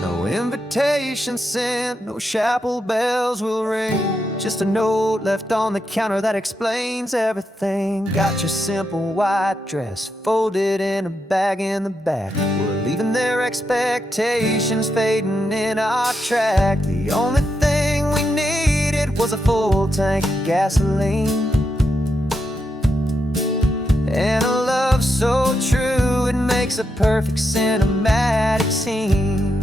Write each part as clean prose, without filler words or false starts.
No invitation sent, no chapel bells will ring. Just a note left on the counter that explains everything. Got your simple white dress folded in a bag in the back. We're leaving their expectations fading in our track. The only thing we needed was a full tank of gasoline, and a love so true it makes a perfect cinematic scene.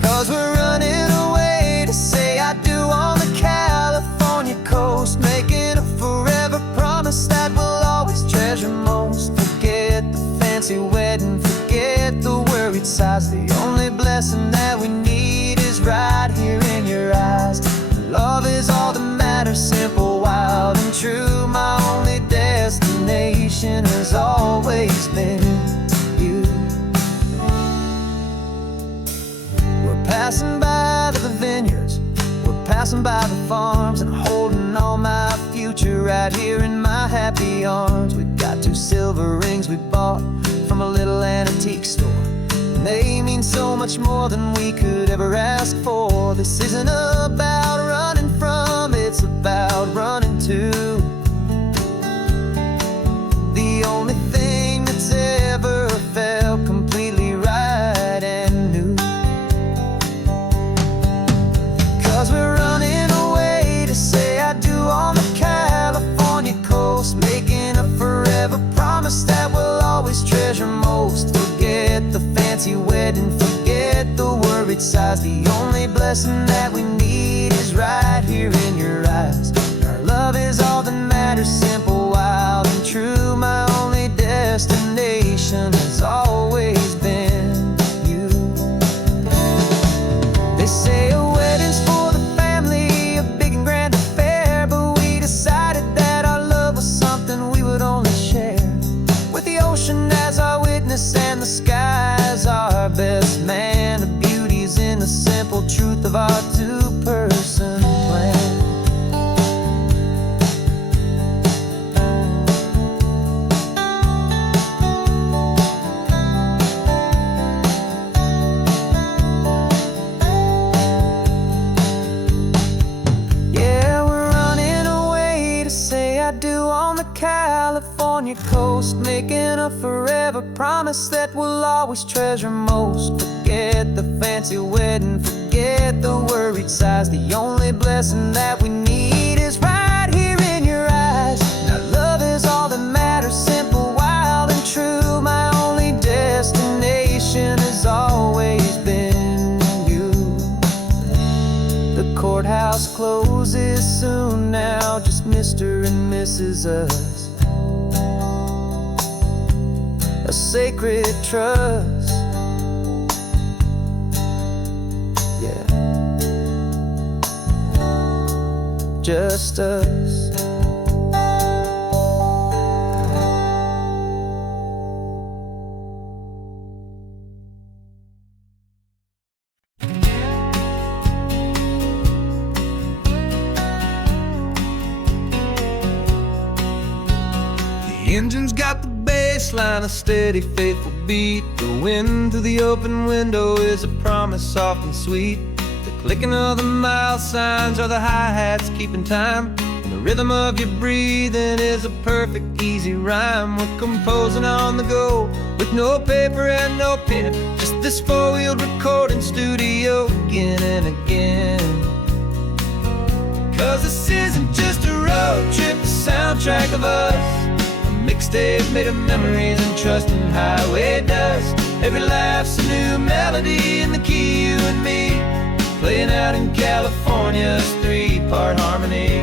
'Cause we're running away to say I do on the California coast, making a forever promise that we'll always treasure most. Forget the fancy wedding, forget the worried sighs. The only blessing that we need is right here in your eyes. Love is all that matters, simple, wild, and true. My only destination has always been you. We're passing by the vineyards, we're passing by the farms, and holding on my future right here in my happy arms. We've got 2 silver rings we bought from a little antique store, and they mean so much more than we could ever ask for. This isn't about running from, it's about running to the only thing that's ever felt completely right and new. 'Cause we're running away to say I do on the California coast, making a forever promise that we'll always treasure most. Forget the fancy wedding, forget the worried sighs. The only blessing that we need is right here in your eyes. Our love is all that matters, simple, wild, and true. My only destination has always been you. They say a wedding's for the family, a big and grand affair, but we decided that our love was something we would only share with the ocean as our witness and the sky as our best man. The beauty's in the simple truth of our 2-person plan. Yeah, we're running away to say I do on the California coast, making a forever promise that we'll always treasure most. Forget the fancy wedding, forget the worried sighs. The only blessing that we need is right here in your eyes. Now love is all that matters, simple, wild, and true. My only destination has always been you. The courthouse closes soon now, just Mr. and Mrs. Us. A sacred trust, yeah, just us. The engine's got the baseline, a steady, faithful beat. The wind through the open window is a promise soft and sweet. The clicking of the mile signs are the hi-hats keeping time, and the rhythm of your breathing is a perfect, easy rhyme. We're composing on the go with no paper and no pen, just this 4-wheeled recording studio again and again. 'Cause this isn't just a road trip, the soundtrack of us, mixtape made of memories and trust and highway dust. Every laugh's a new melody in the key, you and me, playing out in California's 3-part harmony.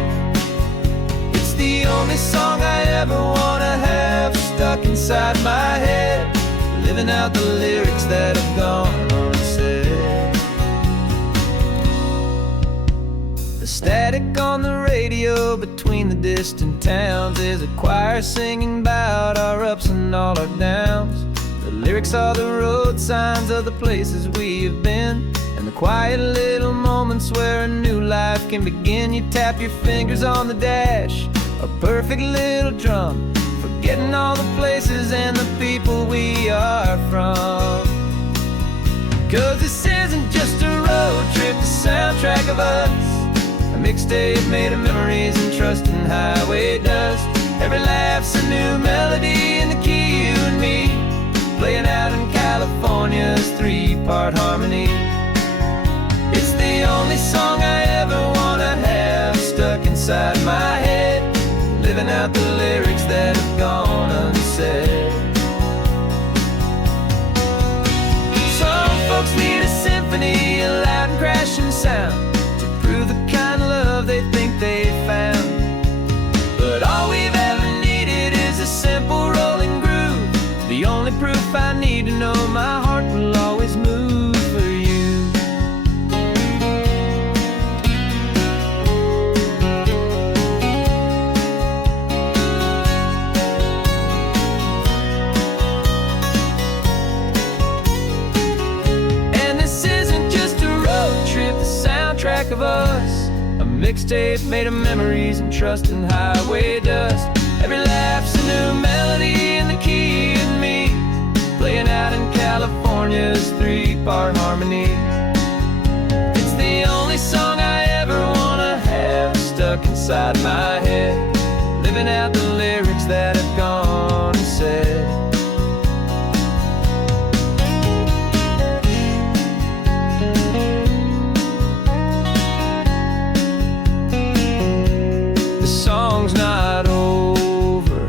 It's the only song I ever wanna have stuck inside my head, living out the lyrics that have gone unsaid. The static on the radio between the distant towns is a choir singing about our ups and all our downs. The lyrics are the road signs of the places we have been, and the quiet little moments where a new life can begin. You tap your fingers on the dash, a perfect little drum, forgetting all the places and the people we are from. 'Cause this isn't just a road trip, the soundtrack of us. A mixtape made of memories and trust in highway dust. Every laugh's a new melody in the key, you and me, playing out in California's 3-part harmony. It's the only song I ever wanna have stuck inside my head, living out the lyrics that have gone unsaid. Some folks need a symphony, a loud and crashing sound, to prove the kind of love they think they found. But all we've ever needed is a simple rolling groove, the only proof I need to know my heart will always move for you. And this isn't just a road trip, the soundtrack of us. A mixtape made of memories and trust in highway dust. Every laugh's a new melody in the key and me, playing out in California's 3-part harmony. It's the only song I ever wanna have stuck inside my head, living out the lyrics that have gone unsaid. The song's not over,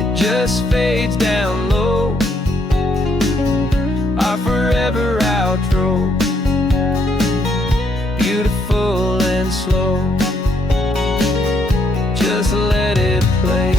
it just fades down low, our forever outro, beautiful and slow. Just let it play.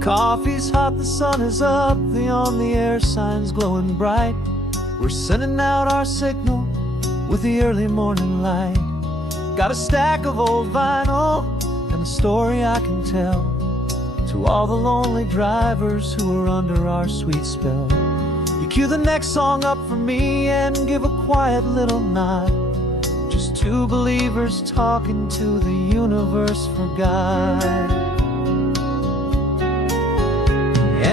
Coffee's hot, the sun is up, the on-the-air sign's glowing bright. We're sending out our signal with the early morning light. Got a stack of old vinyl and a story I can tell to all the lonely drivers who are under our sweet spell. You cue the next song up for me and give a quiet little nod. Just two believers talking to the universe for God.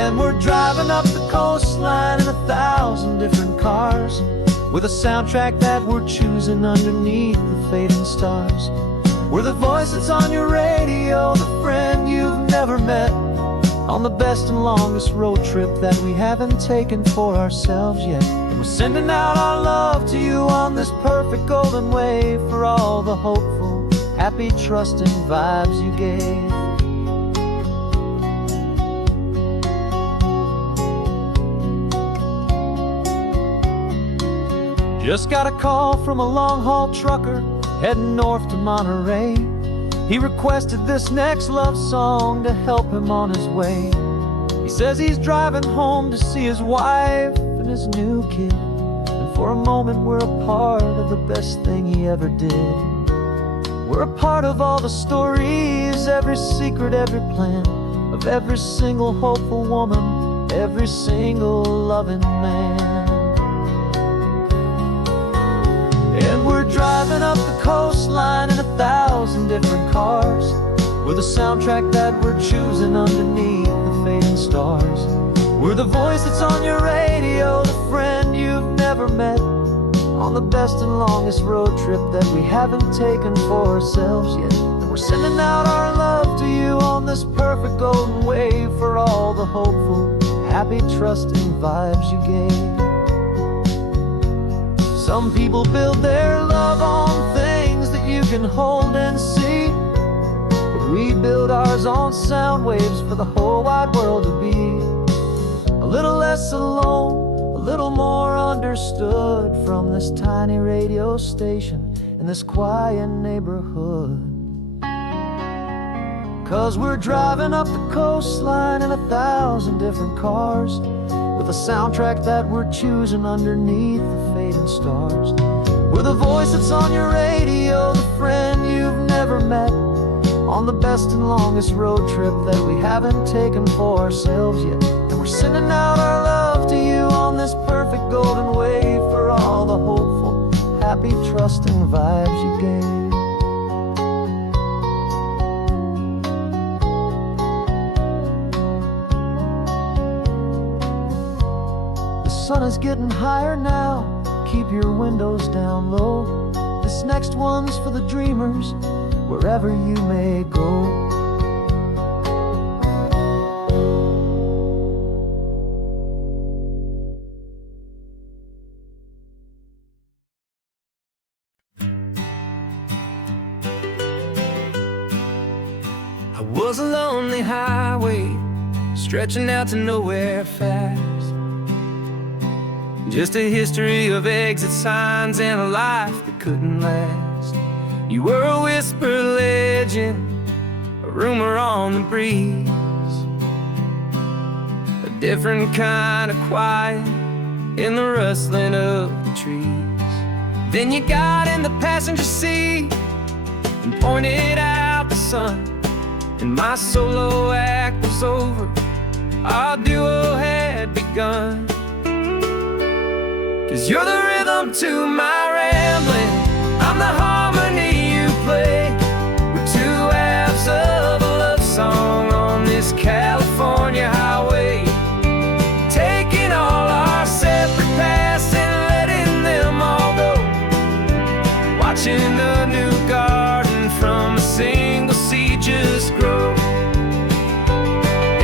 And we're driving up the coastline in 1,000 different cars, with a soundtrack that we're choosing underneath the fading stars. We're the voice that's on your radio, the friend you've never met, on the best and longest road trip that we haven't taken for ourselves yet. And we're sending out our love to you on this perfect golden wave, for all the hopeful, happy, trusting vibes you gave. Just got a call from a long-haul trucker heading north to Monterey. He requested this next love song to help him on his way. He says he's driving home to see his wife and his new kid, and for a moment we're a part of the best thing he ever did. We're a part of all the stories, every secret, every plan, of every single hopeful woman, every single loving man. And we're driving up the coastline in 1,000 different cars, with a soundtrack that we're choosing underneath the fading stars. We're the voice that's on your radio, the friend you've never met, on the best and longest road trip that we haven't taken for ourselves yet. And we're sending out our love to you on this perfect golden wave, for all the hopeful, happy, trusting vibes you gave. Some people build their love on things that you can hold and see, but we build ours on sound waves for the whole wide world to be a little less alone, a little more understood, from this tiny radio station in this quiet neighborhood. 'Cause we're driving up the coastline in 1,000 different cars, with a soundtrack that we're choosing underneath the fading stars. We're the voice that's on your radio, the friend you've never met, on the best and longest road trip that we haven't taken for ourselves yet. And we're sending out our love to you on this perfect golden wave, trusting vibes you gave. The sun is getting higher now, keep your windows down low. This next one's for the dreamers, wherever you may go. I was a lonely highway, stretching out to nowhere fast. Just a history of exit signs and a life that couldn't last. You were a whisper legend, a rumor on the breeze, a different kind of quiet in the rustling of the trees. Then you got in the passenger seat and pointed out the sun, and my solo act was over, our duo had begun. 'Cause you're the rhythm to my rambling, I'm the harmony you play. We're two halves of a love song on this California highway, taking all our separate paths and letting them all go, watching a new garden from a single seed just grow.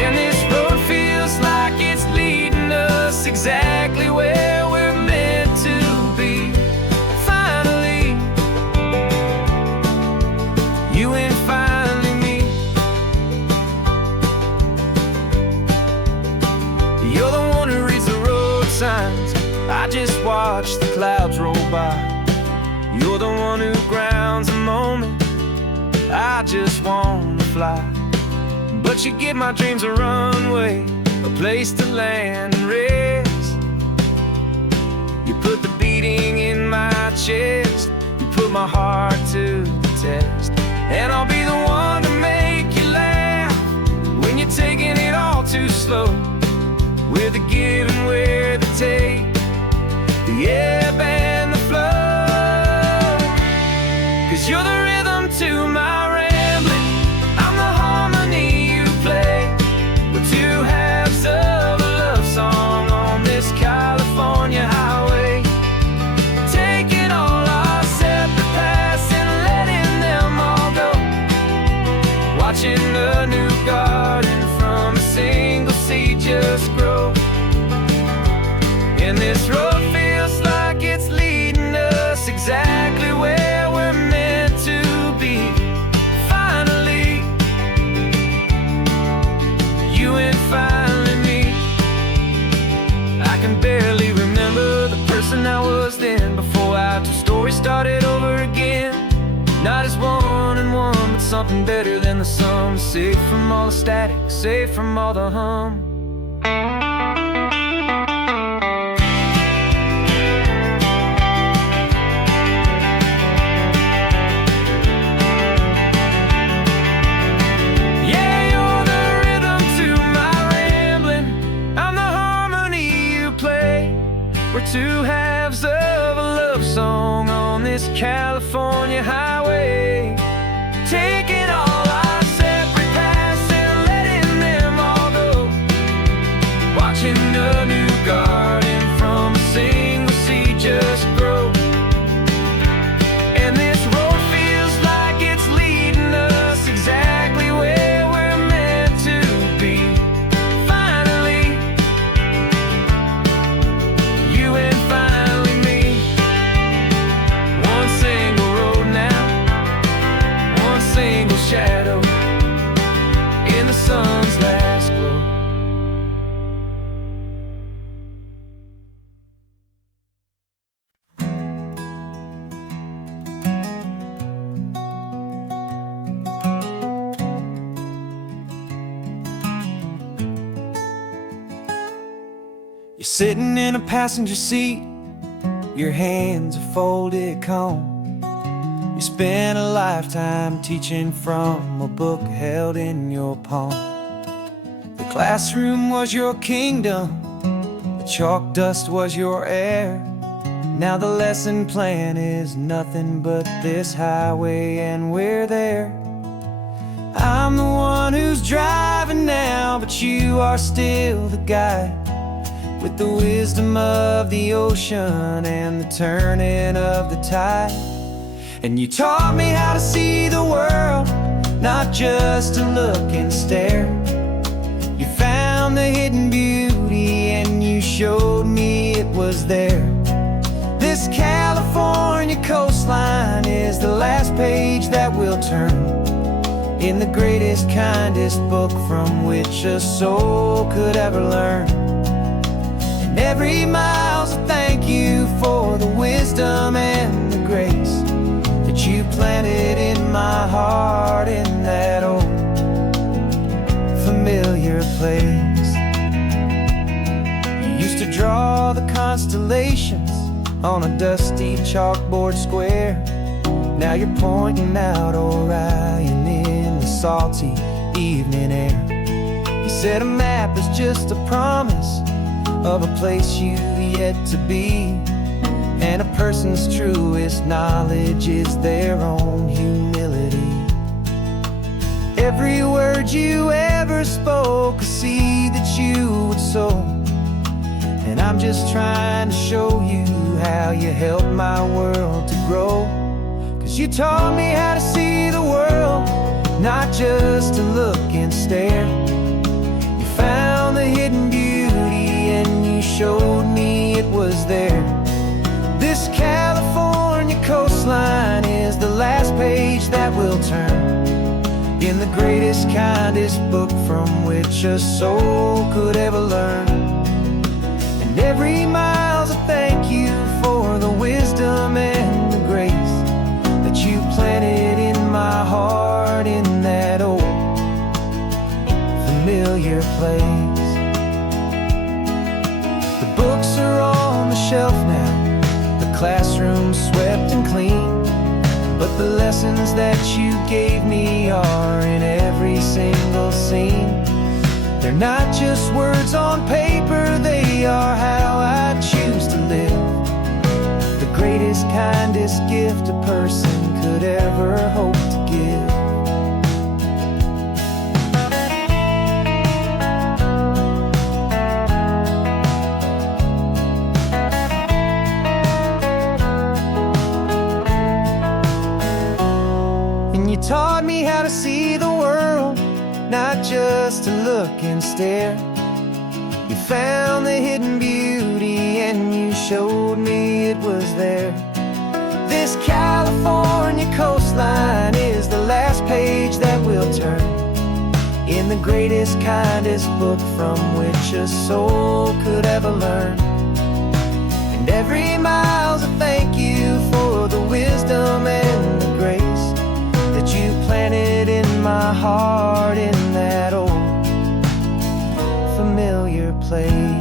And this road feels like it's leading us exactly where we're meant to be. Finally, you and finally me. You're the one who reads the road signs, I just watch the clouds roll by. You're the one who grounds a moment, I just wanna fly. But you give my dreams a runway, a place to land and rest. You put the beating in my chest, you put my heart to the test. And I'll be the one to make you laugh when you're taking it all too slow. We're the give and we're the take, the ebb and the flow. 'Cause you're the rhythm to my rambling, I'm the harmony you play. We're two halves of a love song on this California highway, taking all our separate paths and letting them all go, watching a new garden from a single seed just grow. And this road feels like it's leading us exactly where we're meant to be. Finally, you and finally me. I can barely remember the person I was then, before our two stories started over again. Not as one and one, but something better than the sum. Safe from all the static, safe from all the hum. We're two halves of a love song on this California highway, taking all our separate paths and letting them all go, watching a new garden from a single seed just grow. And this road feels like it's leading us exactly where we're meant to be. Finally, you and finally me. One single road now, one single shadow in the sun's last glow. You're sitting in a passenger seat, your hands are folded calm. You spent a lifetime teaching from a book held in your palm. The classroom was your kingdom, the chalk dust was your air. Now the lesson plan is nothing but this highway, and we're there. I'm the one who's driving now, but you are still the guide, with the wisdom of the ocean and the turning of the tide. And you taught me how to see the world, not just to look and stare. You found the hidden beauty and you showed me it was there. This California coastline is the last page that we'll turn in the greatest, kindest book from which a soul could ever learn. And every mile's a thank you for the wisdom and the grace that you planted in my heart in that old familiar place. You used to draw the constellations on a dusty chalkboard square. Now you're pointing out Orion in the salty evening air. You said a map is just a promise of a place you've yet to be, and a person's truest knowledge is their own humility. Every word you ever spoke, a seed that you would sow, and I'm just trying to show you how you helped my world to grow. 'Cause you taught me how to see the world, not just to look and stare. You found the hidden beauty and you showed me it was there. This California coastline is the last page that we'll turn in the greatest, kindest book from which a soul could ever learn. And every mile's a thank you for the wisdom and the grace that you planted in my heart in that old familiar place. The books are on the shelf now, the classroom swept and clean, but the lessons that you gave me are in every single scene. They're not just words on paper, they are how I choose to live. The greatest, kindest gift a person could ever hope to give. And you taught me how to see the world, not just to look and stare. You found the hidden beauty and you showed me it was there. This California coastline is the last page that we'll turn in the greatest, kindest book from which a soul could ever learn. And every mile's a thank you for the wisdom and the grace that you planted in my heart in that old familiar place.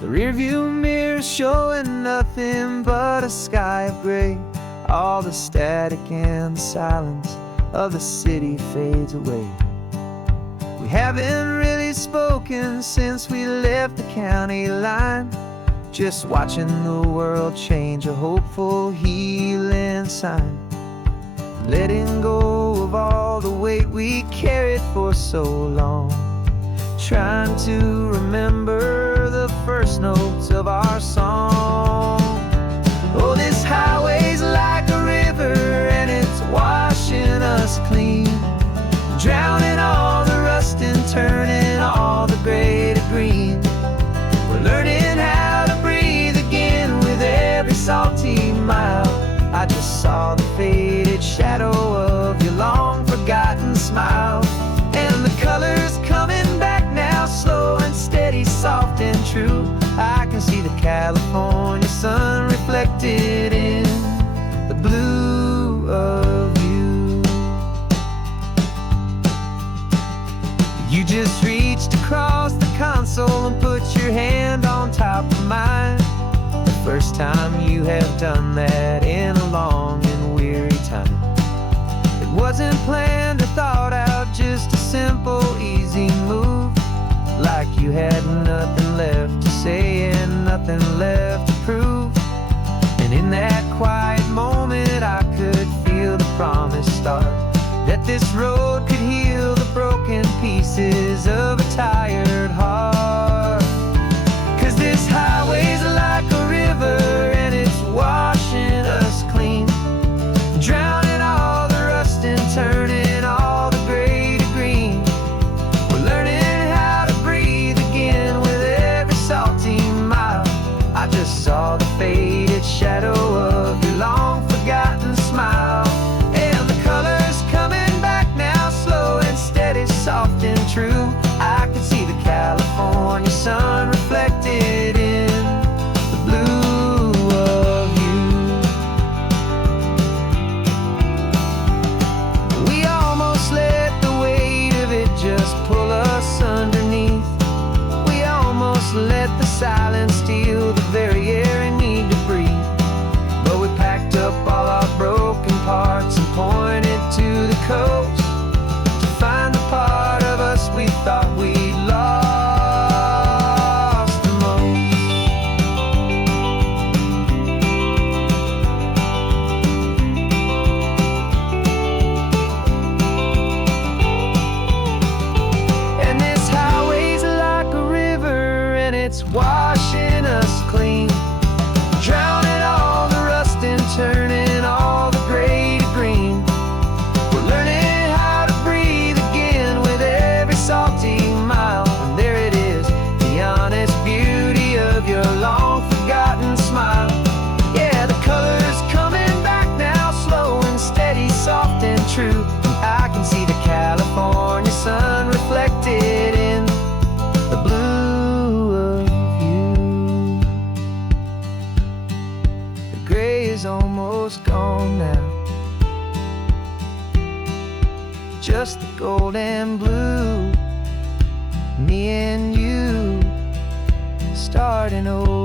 The rearview mirror showing nothing but a sky of gray. All the static and the silence of the city fades away. We haven't really spoken since we left the county line, just watching the world change, a hopeful healing sign. Letting go of all the weight we carried for so long, trying to remember the first notes of our song. Oh, this highway's like a river and it's washing us clean, drowning all the rust and turning all the gray to green. We're learning how to breathe again with every salty mile. I just saw the faded shadow of your long forgotten smile, and the colors coming back now, slow and steady, soft and true. I can see the California sun reflected in the blue of you. You just just reached across the console and put your hand on top of mine. The first time you have done that in a long and weary time. It wasn't planned or thought out, just a simple, easy move. Like you had nothing left to say and nothing left to prove. And in that quiet moment I could feel the promise start, that this road could heal the broken pieces of a tired heart. 'Cause this highway's like a river and it's washing us clean, drowning all the rust and turning all the gray to green. We're learning how to breathe again with every salty mile. I just saw the faded shadow of your long forgotten smile. And the colors coming back now, slow and steady, soft and true. I could see the California sun reflected in the blue of you. We almost let the weight of it just pull us underneath. We almost let the silence steal the very air I need to breathe. But we packed up all our broken parts and pointed to the coast to find the part of us we thought we'd lost the most. And this highway's like a river and it's washing us clean, drowning all the rust and turning all the gray to green. We're learning how to breathe again with every salty mile. And there it is, the honest beauty of your long forgotten smile. Yeah, the colors coming back now, slow and steady, soft and true. I can see the California sun reflected in the blue of you. The gray is almost gone now, just the gold and blue. Me and you starting over.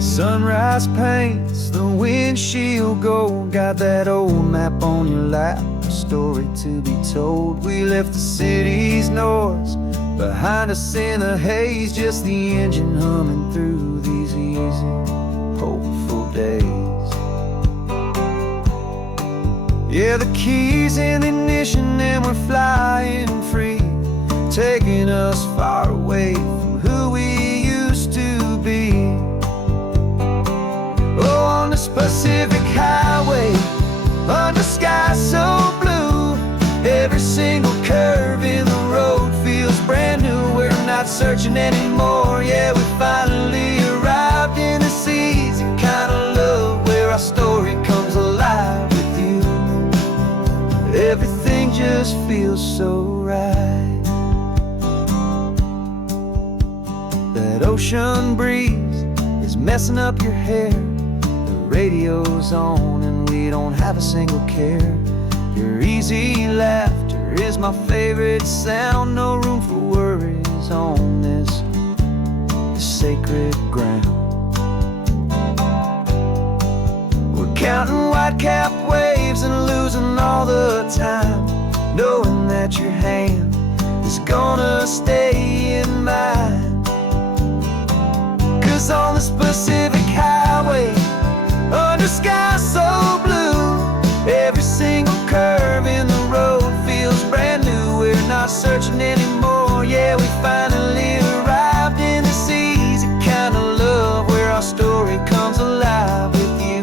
Sunrise paints the windshield gold. Got that old map on your lap, a story to be told. We left the city's noise behind us in the haze, just the engine humming through these easy, hopeful days. Yeah, the keys in the ignition and we're flying free, taking us far away from who we used to be. Oh, on this Pacific highway, under sky so blue, every single curve in the road feels brand new. We're not searching anymore, yeah, we finally arrived in this easy kind of love where our story comes alive with you. Everything just feels so right. That ocean breeze is messing up your hair, radio's on and we don't have a single care. Your easy laughter is my favorite sound. No room for worries on this sacred ground. We're counting white-capped waves and losing all the time, knowing that your hand is gonna stay in mine. 'Cause on this Pacific highway, under sky so blue, every single curve in the road feels brand new. We're not searching anymore, yeah, we finally arrived in this easy kind of love where our story comes alive with you.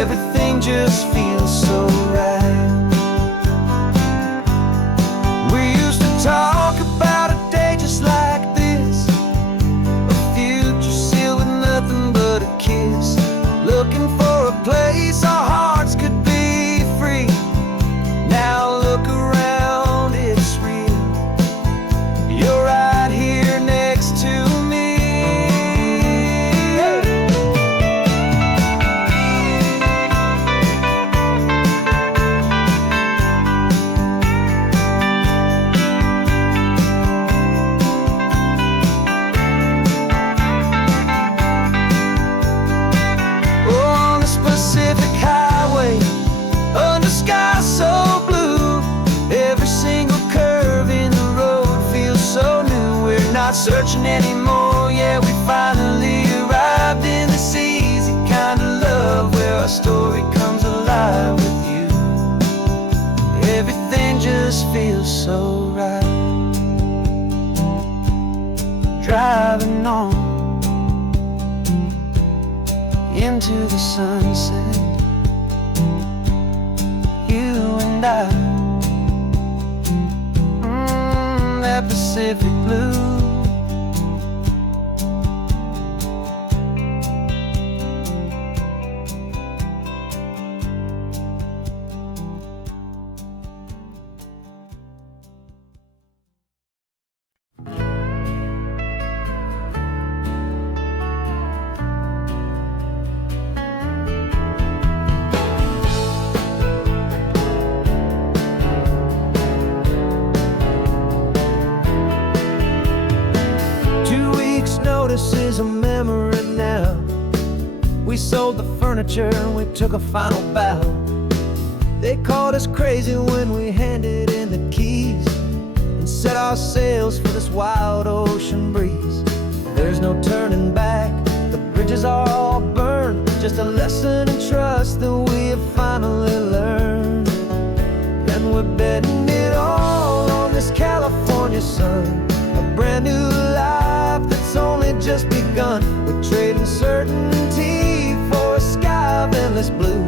Everything just feels so right. We used to talk about a day just like this, a future just feels so right. Driving on into the sunset, you and I, that Pacific blue. Notice is a memory now. We sold the furniture and we took a final bow. They called us crazy when we handed in the keys and set our sails for this wild ocean breeze. There's no turning back, the bridges are all burned. Just a lesson in trust that we have finally learned. And we're betting it all on this California sun, a brand new life that's only just begun. We're trading certainty for a sky of endless blue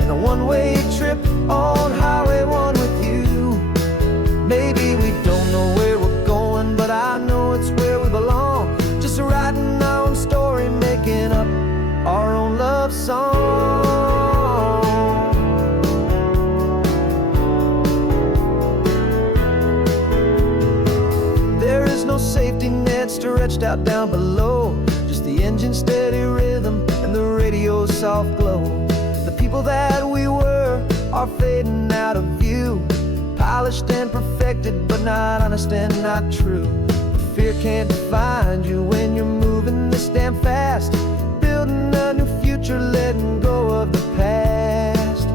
and a one-way trip on Highway 1 with you. Maybe we don't know where we're going, but I know it's where we belong. Just writing our own story, making up our own love song. There is no safety net stretched out down below, just the engine's steady rhythm and the radio's soft glow. The people that we were are fading out of view, polished and perfected, but not honest and not true. Fear can't find you when you're moving this damn fast, building a new future, letting go of the past.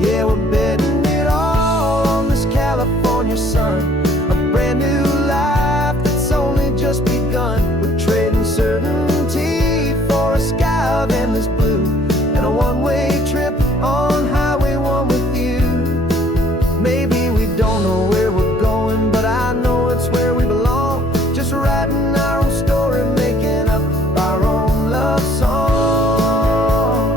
Yeah, we're betting it all on this California sun, a brand new life that's only just begun. We're trading certainty for a sky of endless blue and a one-way trip on Highway 1 with you. Maybe we don't know where we're going, but I know it's where we belong. Just writing our own story, making up our own love song.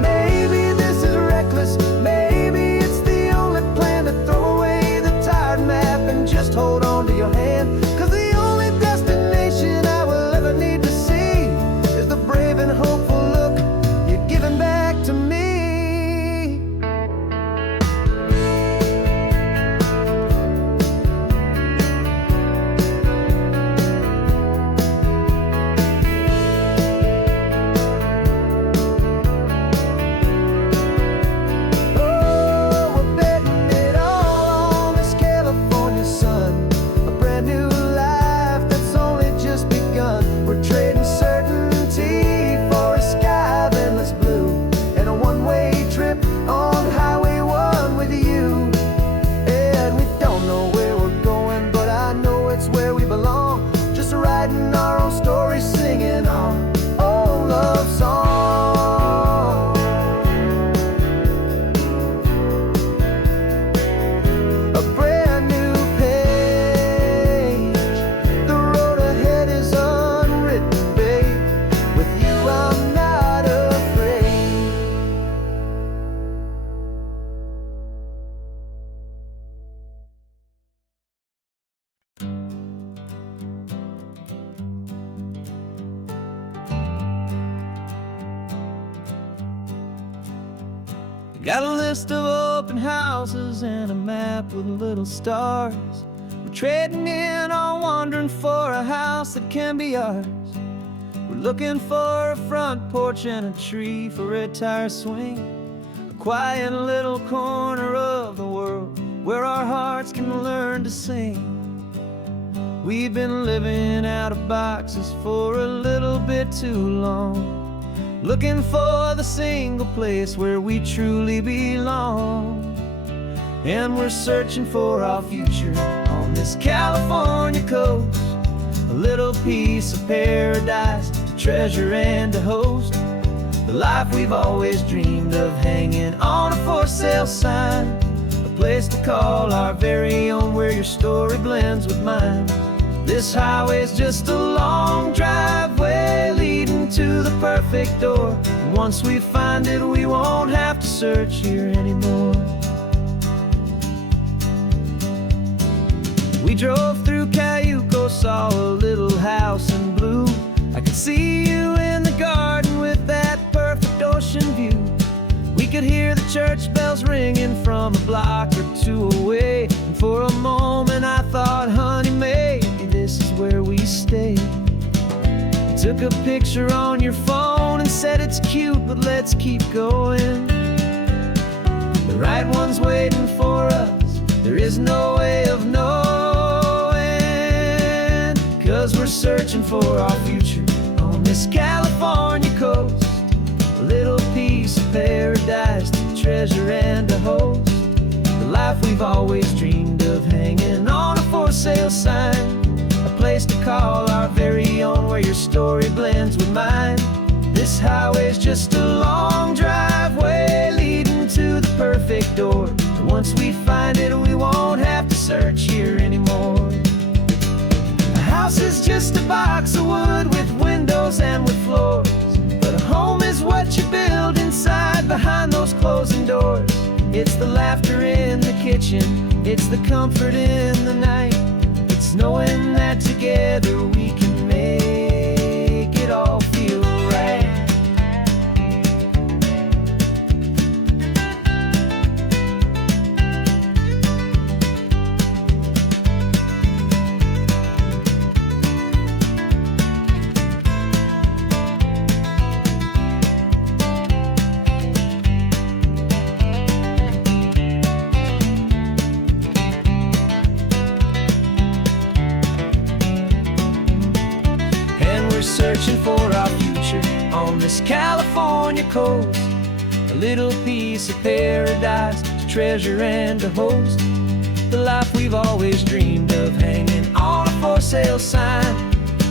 Maybe this is reckless, maybe it's the only plan to throw away the tired map and just hold on to your hand. 'Cause the only destination I will ever need to see is the brave and hopeful look you're giving back to me. Writing our own story, singing our own love song. A brand new page, the road ahead is unwritten, babe. With you I'm not afraid. Got a list of open houses and a map with little stars. We're trading in our wandering for a house that can be ours. We're looking for a front porch and a tree for a tire swing, a quiet little corner of the world where our hearts can learn to sing. We've been living out of boxes for a little bit too long, looking for the single place where we truly belong. And we're searching for our future on this California coast, a little piece of paradise to treasure and to host, the life we've always dreamed of, hanging on a for sale sign place to call our very own, where your story blends with mine. This highway's just a long driveway leading to the perfect door. And once we find it, we won't have to search here anymore. We drove through Cayuco, saw a little house in blue. I could see you in the garden with that perfect ocean view. We could hear the church bells ringing from a block or two away. And for a moment I thought, honey, maybe this is where we stay. You took a picture on your phone and said it's cute, but let's keep going. The right one's waiting for us, there is no way of knowing. 'Cause we're searching for our future on this California coast. A little piece of paradise to treasure and to host. The life we've always dreamed of, hanging on a for sale sign. A place to call our very own, where your story blends with mine. This highway's just a long driveway leading to the perfect door. And once we find it, we won't have to search here anymore. A house is just a box of wood with windows and with floors. But a home is what you build inside, behind those closing doors. It's the laughter in the kitchen, it's the comfort in the night. It's knowing that together we can make it all feel right. Searching for our future on this California coast. A little piece of paradise to treasure and to host. The life we've always dreamed of, hanging on a for sale sign.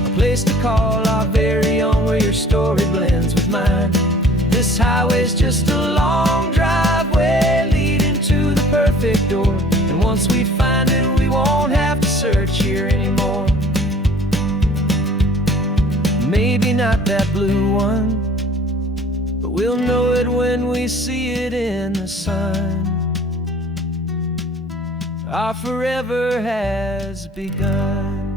A place to call our very own, where your story blends with mine. This highway's just a long driveway leading to the perfect door. And once we find it, we won't have to search here anymore. Maybe not that blue one, but we'll know it when we see it in the sun. Our forever has begun.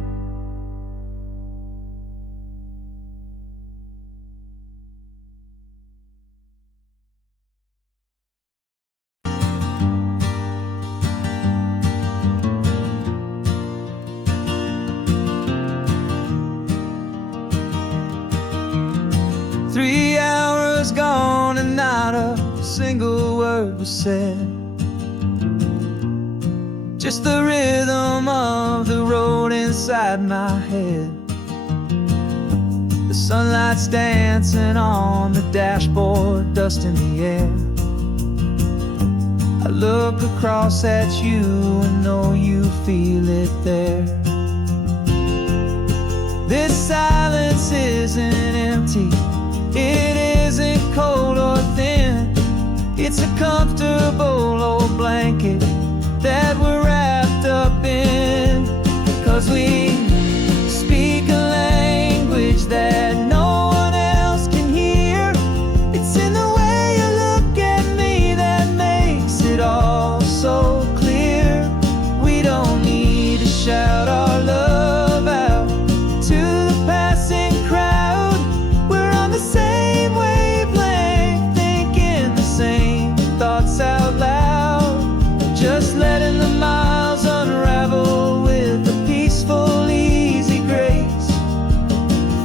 3 hours gone and not a single word was said. Just the rhythm of the road inside my head. The sunlight's dancing on the dashboard, dust in the air. I look across at you and know you feel it there. This silence isn't empty, it isn't cold or thin. It's a comfortable old blanket that we're wrapped up in. 'Cause we speak a language that no one else can hear. It's in the way you look at me that makes it all so clear. We don't need to shout our love out to the passing crowd. We're on the same wavelength, thinking the same thoughts out loud. Just letting the miles unravel with a peaceful, easy grace.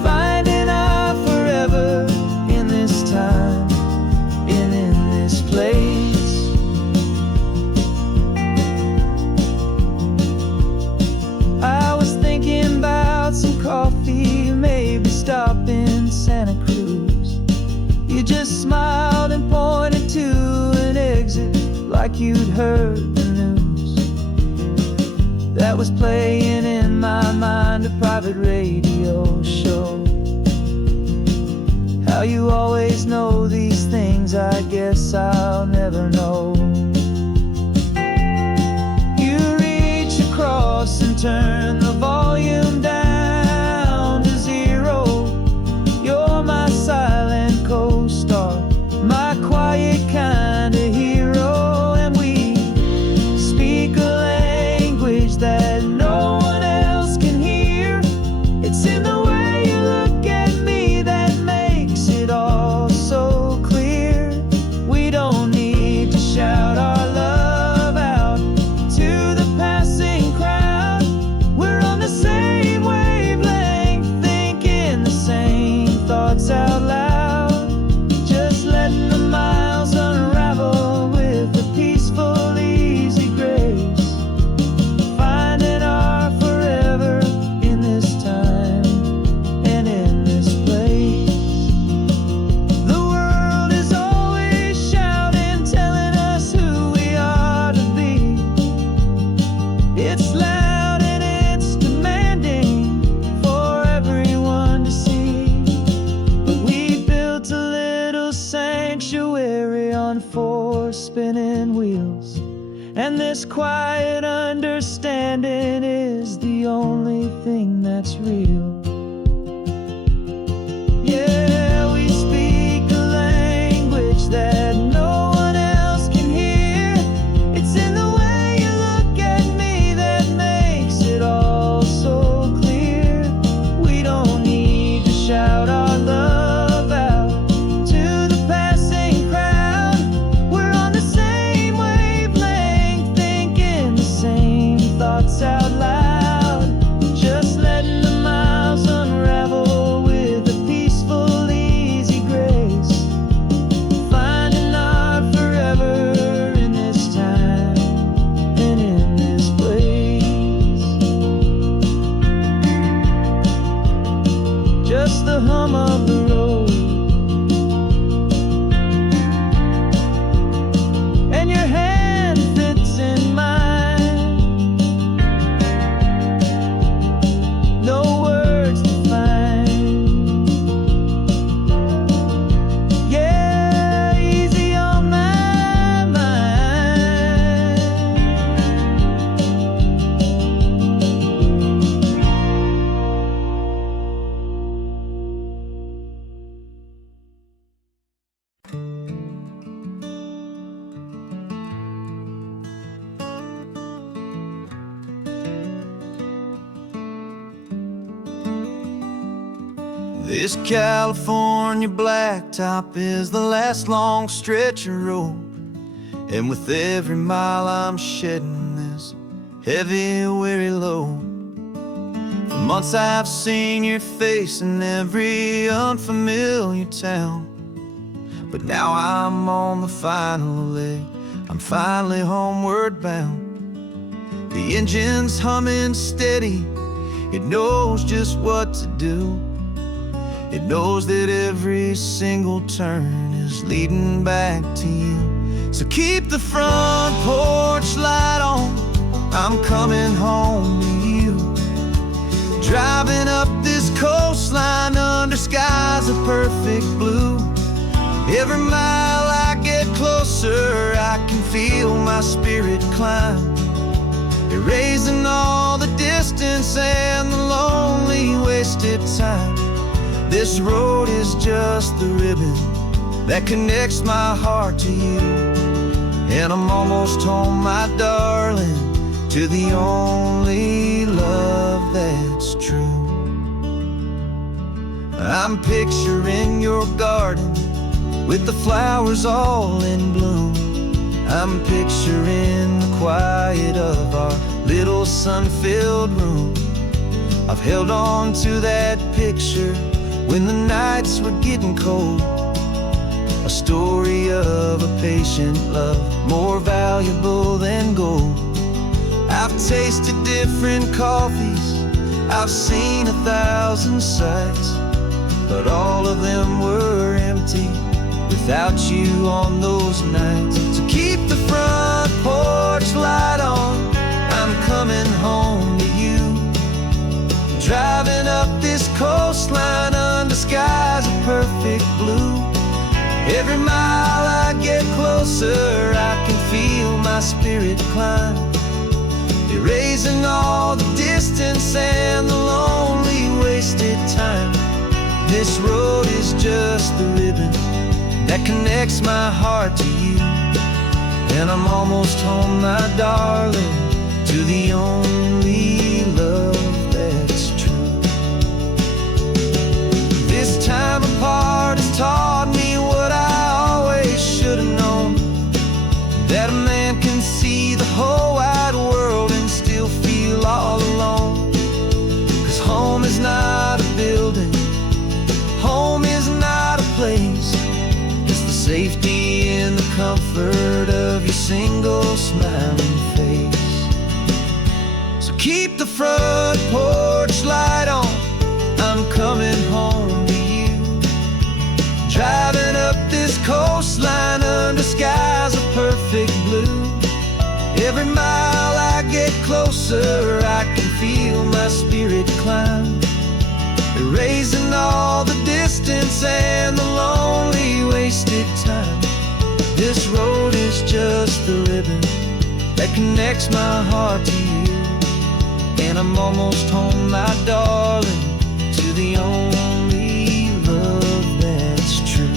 Finding our forever in this time and in this place. I was thinking about some coffee, maybe stop in Santa Cruz. You just smiled and pointed to an exit like you'd heard the news. That was playing in my mind, a private radio show. How you always know these things, I guess I'll never know. And this quiet understanding is the only thing that's real. Yeah, we speak a language that no one else can hear. It's in the way you look at me that makes it all so clear. We don't need to shout our love out to the passing crowd. We're on the same wavelength, thinking the same thoughts out loud. Just letting the miles unravel with a peaceful, easy grace. Finding our forever in this time and in this place. Just the hum of the road and your hand fits in mine. No words to find. Yeah, easy on my mind. This California blacktop is the last long stretch of road, and with every mile I'm shedding this heavy, weary load. For months I've seen your face in every unfamiliar town, but now I'm on the final leg. I'm finally homeward bound. The engine's humming steady. It knows just what to do. It knows that every single turn is leading back to you. So keep the front porch light on, I'm coming home to you. Driving up this coastline under skies of perfect blue. Every mile I get closer, I can feel my spirit climb, erasing all the distance and the lonely wasted time. This road is just the ribbon that connects my heart to you. And I'm almost home, my darling, to the only love that's true. I'm picturing your garden with the flowers all in bloom. I'm picturing the quiet of our little sun-filled room. I've held on to that picture when the nights were getting cold. A story of a patient love, more valuable than gold. I've tasted different coffees, I've seen 1,000 sights, but all of them were empty without you on those nights. So keep the front porch light on, I'm coming home to you. Driving up this coastline under skies of perfect blue. Every mile I get closer, I can feel my spirit climb, erasing all the distance and the lonely wasted time. This road is just the ribbon that connects my heart to you. And I'm almost home, my darling, to the only love that's true. This time apart has taught me what I always should have known, that a man can see the whole wide world and still feel all alone. 'Cause home is not a building, home is not a place, it's the safety and the comfort of your single smiling face. So keep the front porch light on, I'm coming home to you. Driving up this coastline under skies of perfect blue. Every mile I get closer, I can feel my spirit climb, erasing all the distance and the lonely wasted time. This road is just the ribbon that that connects my heart to you. And I'm almost home, my darling, to the only love that's true.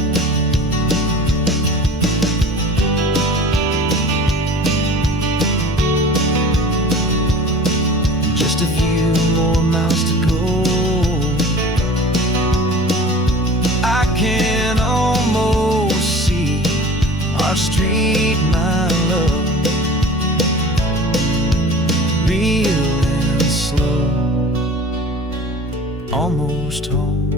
Just a few more miles to go. I can almost see our street, my love, real and slow, almost home.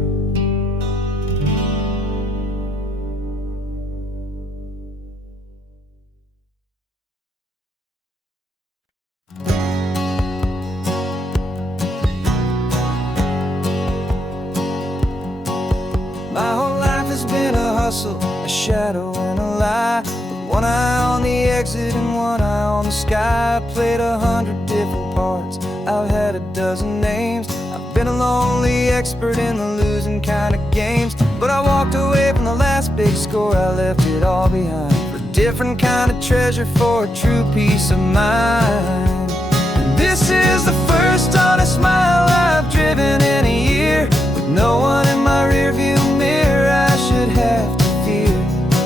My whole life has been a hustle, a shadow and a lie. With one eye on the exit and one eye on the sky. I played 100 different parts, I've had a dozen names. I've been a lonely expert in the losing kind of games. But I walked away from the last big score, I left it all behind for a different kind of treasure, for a true peace of mind. And this is the first honest mile I've driven in a year, with no one in my rearview mirror I should have to fear.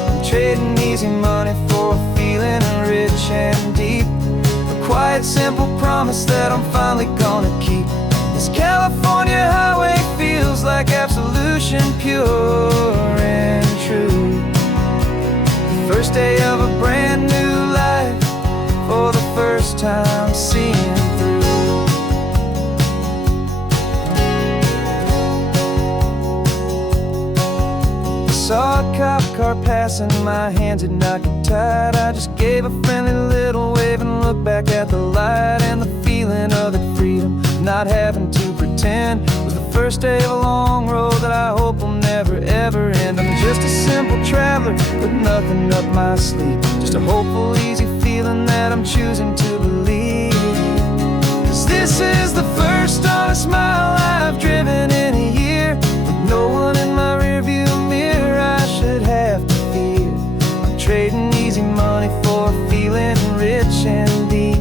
I'm trading easy money for a feeling rich and deep, a quiet, simple promise that I'm finally gonna keep. This California highway feels like absolution, pure and true. The first day of a brand new life, for the first time seeing through. Saw a cop car passing, my hands had not got tied. I just gave a friendly little wave and looked back at the light. And the feeling of the freedom, not having to pretend, was the first day of a long road that I hope will never ever end. I'm just a simple traveler with nothing up my sleeve, just a hopeful, easy feeling that I'm choosing to believe. 'Cause this is the first honest mile I've driven in a year, with no one in my rearview mirror I should have to fear. I'm trading easy money for a feeling rich and deep,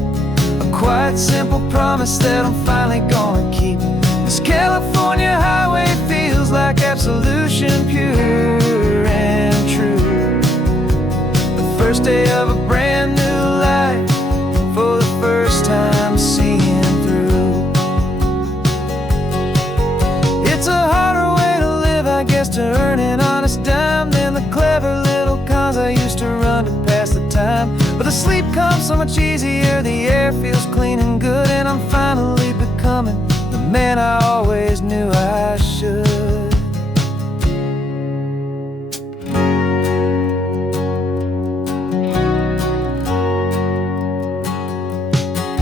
a quiet, simple promise that I'm finally gonna keep. This California highway feels like absolution, pure and true. The first day of a brand new life, for the first time seeing through. It's a harder way to live, I guess, to earn an honest dime than the clever little cons I used to run to pass the time. But the sleep comes so much easier, the air feels clean and good, and I'm finally becoming the man I always knew I should.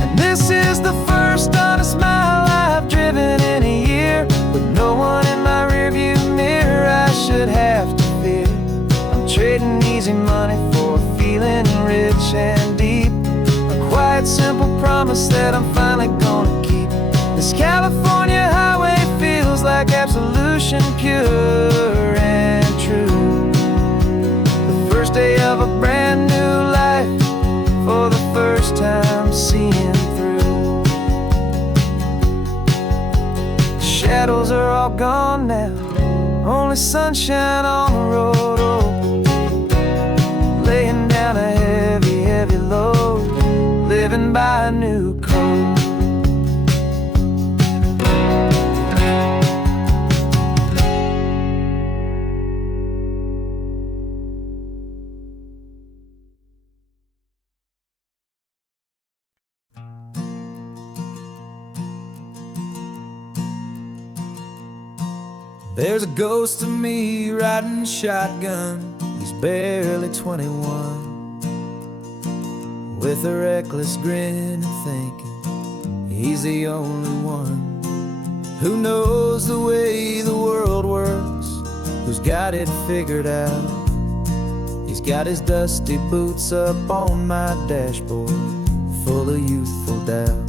And this is the first honest mile I've driven in a year, with no one in my rearview mirror I should have to fear. I'm trading easy money for a feeling rich and deep, a quiet, simple promise that I'm finally gonna keep. This California highway feels like absolution, pure and true. The first day of a brand new life, for the first time seeing through. The shadows are all gone now, only sunshine on the road. Oh, laying down a heavy, heavy load, living by a new code. There's a ghost of me riding shotgun, he's barely 21, with a reckless grin and thinking he's the only one who knows the way the world works, who's got it figured out. He's got his dusty boots up on my dashboard, full of youthful doubt.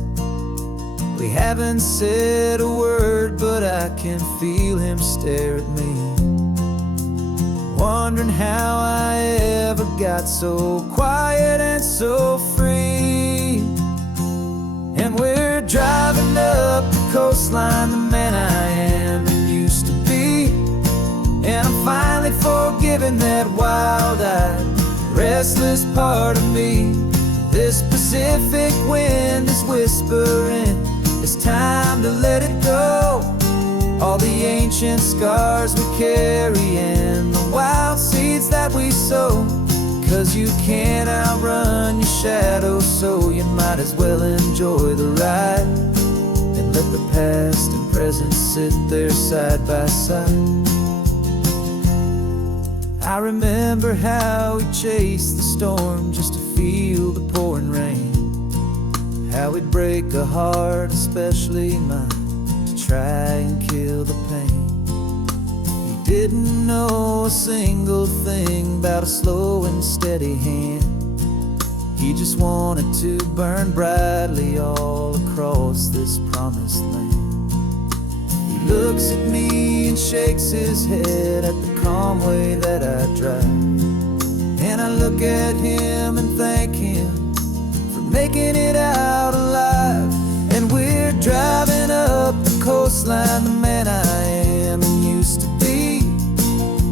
We haven't said a word, but I can feel him stare at me, wondering how I ever got so quiet and so free. And we're driving up the coastline, the man I am and used to be. And I'm finally forgiving that wild-eyed, restless part of me. This Pacific wind is whispering, it's time to let it go. All the ancient scars we carry and the wild seeds that we sow. 'Cause you can't outrun your shadow, so you might as well enjoy the ride. And let the past and present sit there side by side. I remember how we chased the storm just to feel the pouring rain. How we'd break a heart, especially mine, to try and kill the pain. He didn't know a single thing about a slow and steady hand. He just wanted to burn brightly all across this promised land. He looks at me and shakes his head at the calm way that I drive. And I look at him and thank him for making it out alive. And we're driving up the coastline, the man I am and used to be.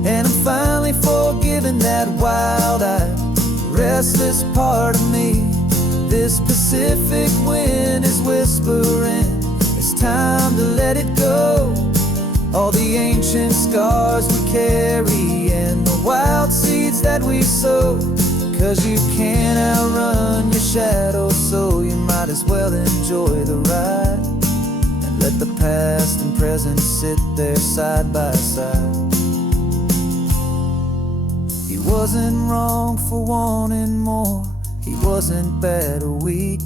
And I'm finally forgiving that wild-eyed, restless part of me. This Pacific wind is whispering, it's time to let it go. All the ancient scars we carry and the wild seeds that we sow. 'Cause you can't outrun your shadow, so you might as well enjoy the ride. And let the past and present sit there side by side. He wasn't wrong for wanting more, he wasn't bad or weak.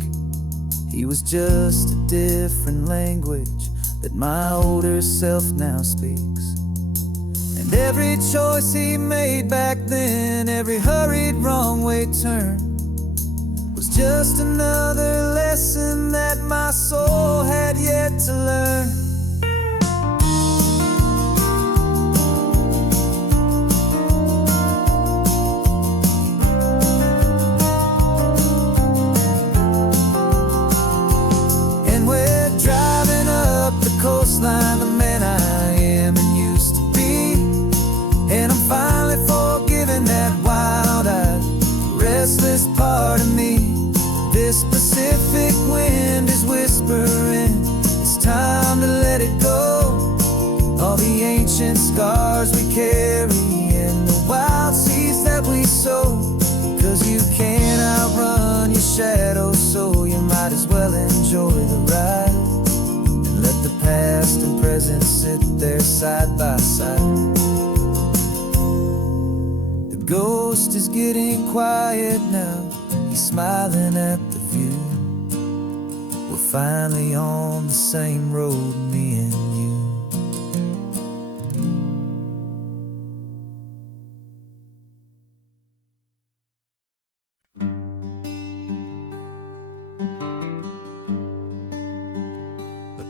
He was just a different language that my older self now speaks. And every choice he made back then, every hurried wrong way turn, was just another lesson that my soul had yet to learn. Coastline, the man I am and used to be. And I'm finally forgiving that wild-eyed, restless part of me. This Pacific wind is whispering, it's time to let it go. All the ancient scars we carry and the wild seeds that we sow. 'Cause you can't outrun your shadow, so you might as well enjoy the ride. Let the past and present sit there side by side. The ghost is getting quiet now, he's smiling at the view. We're finally on the same road, me and you.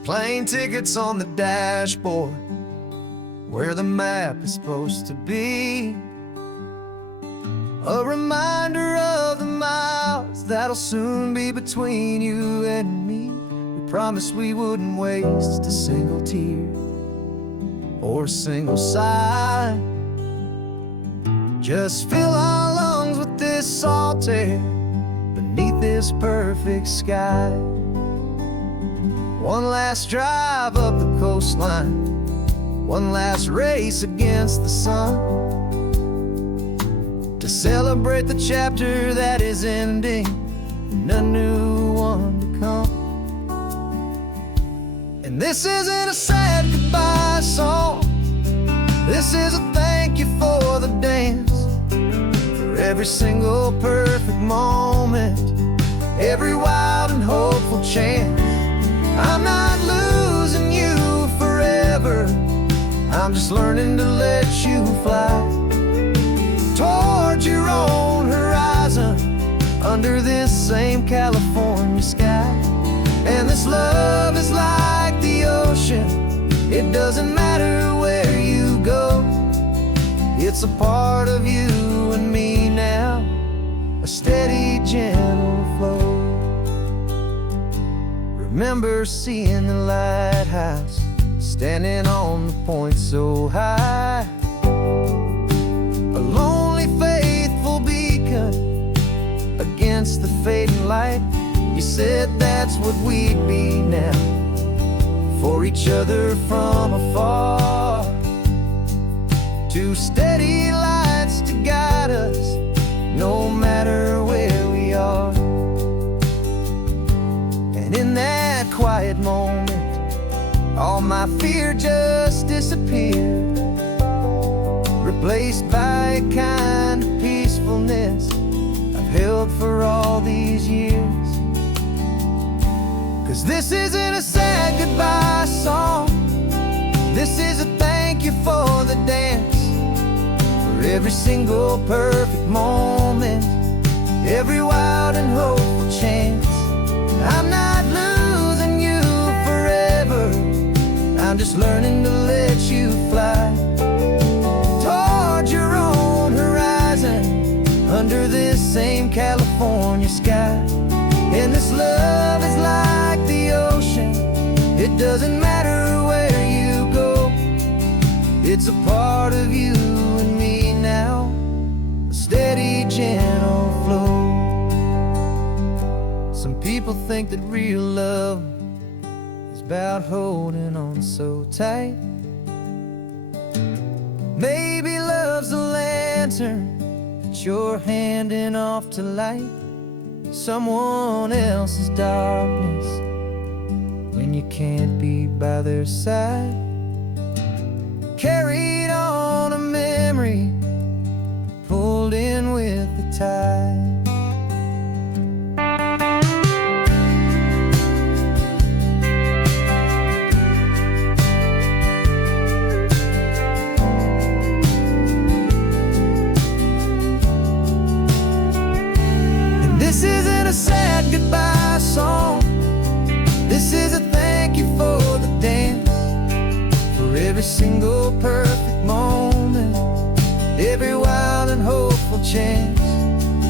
Plane tickets on the dashboard, where the map is supposed to be. A reminder of the miles that'll soon be between you and me. We promised we wouldn't waste a single tear or a single sigh. Just fill our lungs with this salt air beneath this perfect sky. One last drive up the coastline, one last race against the sun, to celebrate the chapter that is ending and a new one to come. And this isn't a sad goodbye song, this is a thank you for the dance, for every single perfect moment, every wild and hopeful chance. I'm not losing you forever, I'm just learning to let you fly towards your own horizon, under this same California sky. And this love is like the ocean, it doesn't matter where you go, it's a part of you and me now, a steady, gentle flow. remember seeing the lighthouse, standing on the point so high. A lonely, faithful beacon against the fading light. You said that's what we'd be now, for each other from afar. Two steady lights to guide us, no matter where we are. And in that quiet moment, all my fear just disappeared, replaced by a kind of peacefulness I've held for all these years. 'Cause this isn't a sad goodbye song, this is a thank you for the dance, for every single perfect moment, every wild and hopeful chance. I'm not losing you forever, I'm just learning to let you fly toward your own horizon, under this same California sky. And this love is like the ocean, it doesn't matter where you go, it's a part of you and me now, a steady, gentle flow. Some people think that real love is about holding on so tight. Maybe love's a lantern that you're handing off to light someone else's darkness when you can't be by their side. Carried on a memory, pulled in with the tide. This isn't a sad goodbye song, this is a thank you for the dance, for every single perfect moment, every wild and hopeful chance.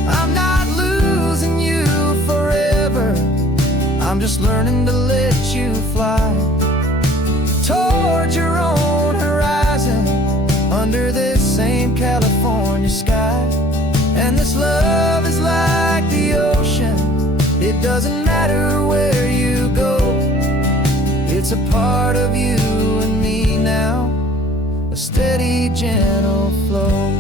I'm not losing you forever, I'm just learning to let you fly toward your own horizon, under this same California sky. And this love is like the ocean, it doesn't matter where you go, it's a part of you and me now, a steady, gentle flow.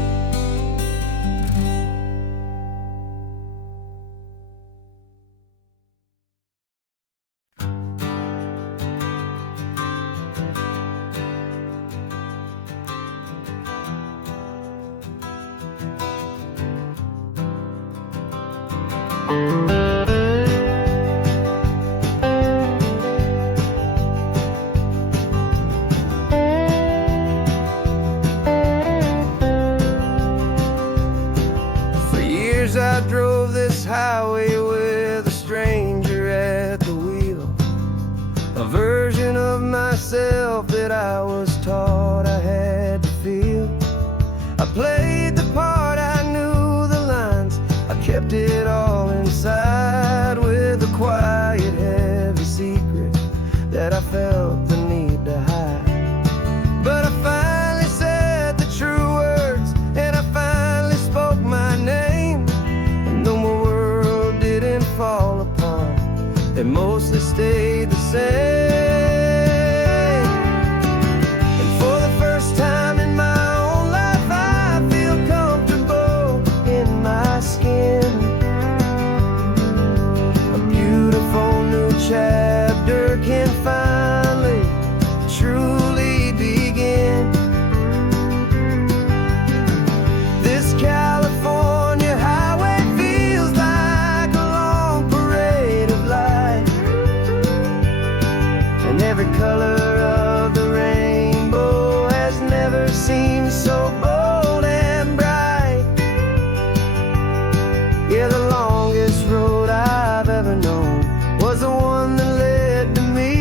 For years I drove this highway with a stranger at the wheel, a version of myself that I was taught I had to feel. I played the part, I knew the lines, I kept it all inside, with a quiet, heavy secret that I felt the need to hide. But I finally said the true words, and I finally spoke my name, and though my world didn't fall apart, it mostly stayed the same. And for the first time in my own life, I feel comfortable in my skin. A beautiful new chapter can finally truly begin. This California highway feels like a long parade of light, and every color of the rainbow has never seemed so bold and bright. Yeah, the longest road I've ever known was the one that led to me,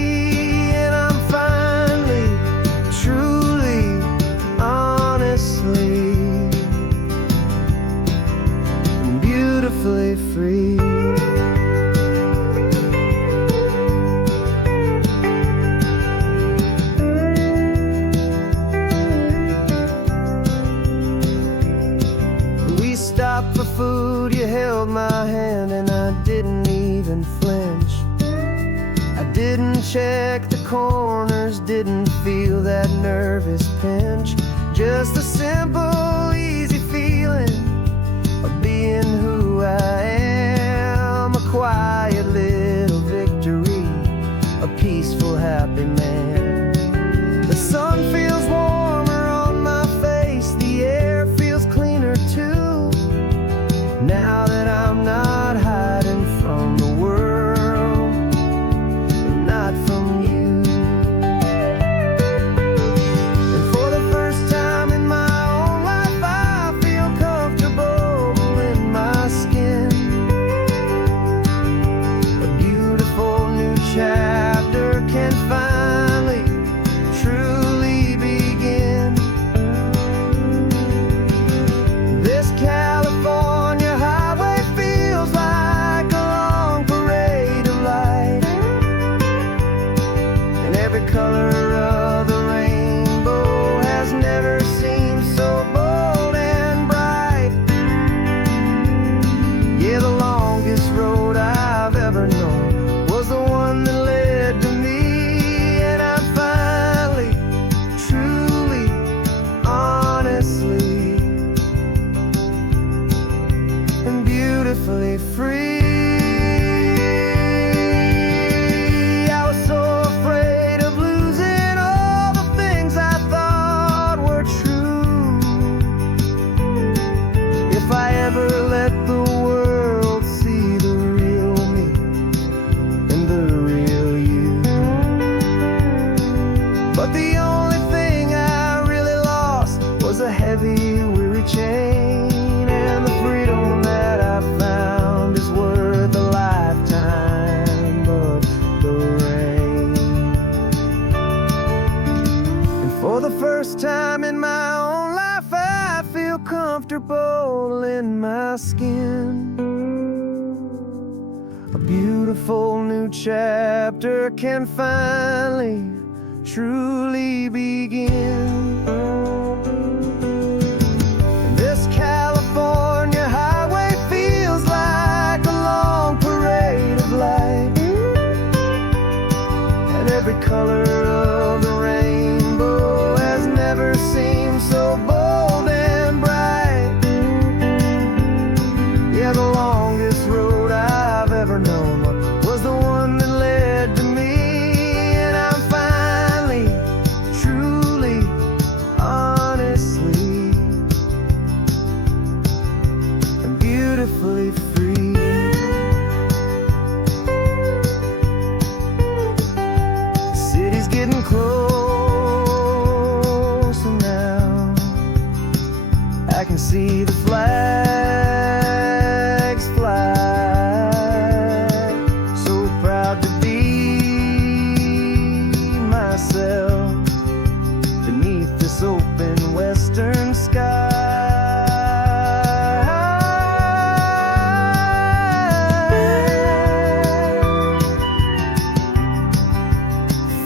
and I'm finally, truly, honestly, and beautifully free. check the corners, didn't feel that nervous pinch. Just a simple, easy feeling of being who I am. A quiet little victory, a peaceful, happy man. The sun feels warmer on my face, the air feels cleaner too, now that I'm not hiding from the world and not from you. And for the first time in my own life, I feel comfortable in my skin. A beautiful new chapter can finally truly begin. This California highway feels like a long parade of light, and every color of the rainbow has never seemed so bold and bright. Yeah, the longest road I've ever known was the one that led to me, and I'm finally, truly, honestly, and beautifully free. I was so afraid of losing all the things I thought were true. If I ever let the world see the real me and the real you. But the only thing I really lost was a heavy, weary chain, and the freedom that I found is worth a lifetime of the rain. And for the first time in my own life, I feel comfortable in my skin. A beautiful new chapter can finally, truly begin. This California highway feels like a long parade of light, and every color of the rainbow has never seemed so bold and bright. Yeah, the longest road I've ever known was the one that led to me, and I'm finally, truly, honestly, and beautifully free. The city's getting closer now. I can see the flags fly. So proud to be myself beneath this open western sky.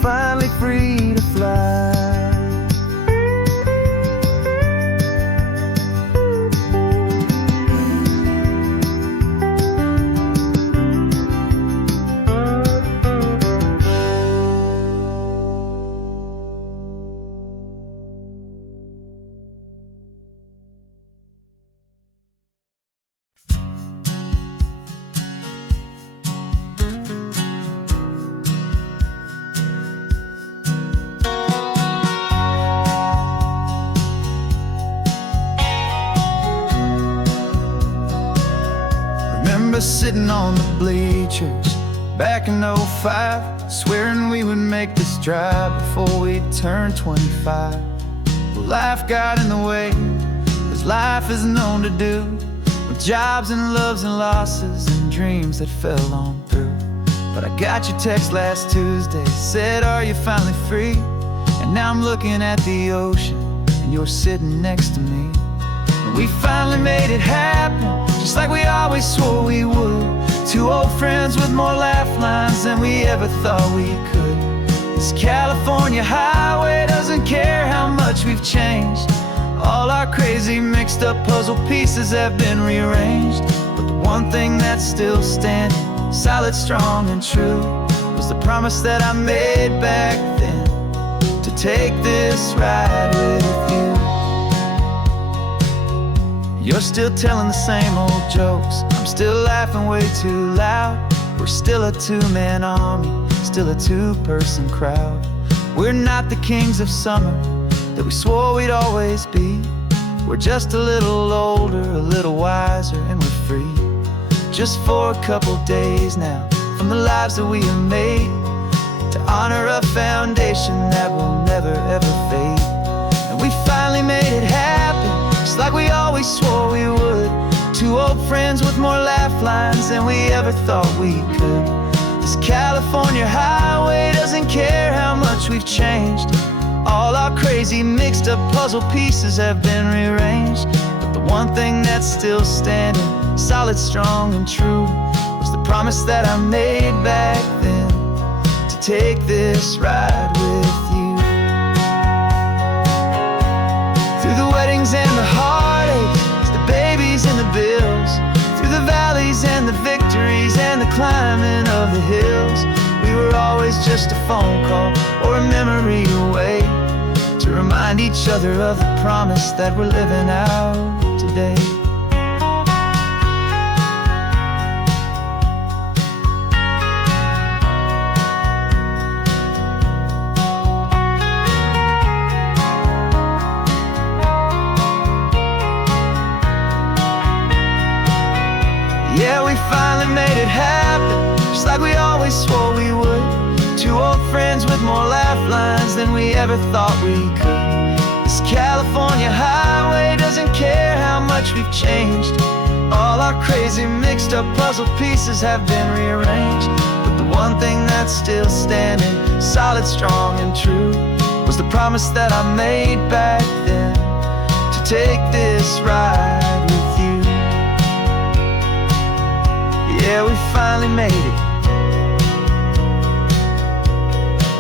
Finally free to fly. Remember sitting on the bleachers back in '05, swearing we would make this drive before we turned 25. Well, life got in the way, as life is known to do, with jobs and loves and losses and dreams that fell on through. But I got your text last Tuesday, said, are you finally free? And now I'm looking at the ocean, and you're sitting next to me. And we finally made it happen, just like we always swore we would. Two old friends with more laugh lines than we ever thought we could. This California highway doesn't care how much we've changed. All our crazy mixed up puzzle pieces have been rearranged, but the one thing that's still standing, solid, strong, and true, was the promise that I made back then, to take this ride with you. You're still telling the same old jokes, I'm still laughing way too loud. We're still a two-man army, still a two-person crowd. We're not the kings of summer that we swore we'd always be. We're just a little older, a little wiser, and we're free. Just for a couple days now, from the lives that we have made, to honor a foundation that will never ever fade. And we finally made it happen, just like we always swore we would. Two old friends with more laugh lines than we ever thought we could. This California highway doesn't care how much we've changed. All our crazy mixed up puzzle pieces have been rearranged, but the one thing that's still standing, solid, strong, and true, was the promise that I made back then, to take this ride with you. Through the weddings and the heartaches, the babies and the bills, through the valleys and the victories and the climbing of the hills, we were always just a phone call or a memory away, to remind each other of the promise that we're living out today. Yeah, we finally made it happen, just like we always swore we would. Two old friends with more laugh lines than we ever thought we could. This California highway doesn't care how much we've changed. All our crazy mixed up puzzle pieces have been rearranged, but the one thing that's still standing, solid, strong, and true, was the promise that I made back then, to take this ride with you. Yeah, we finally made it,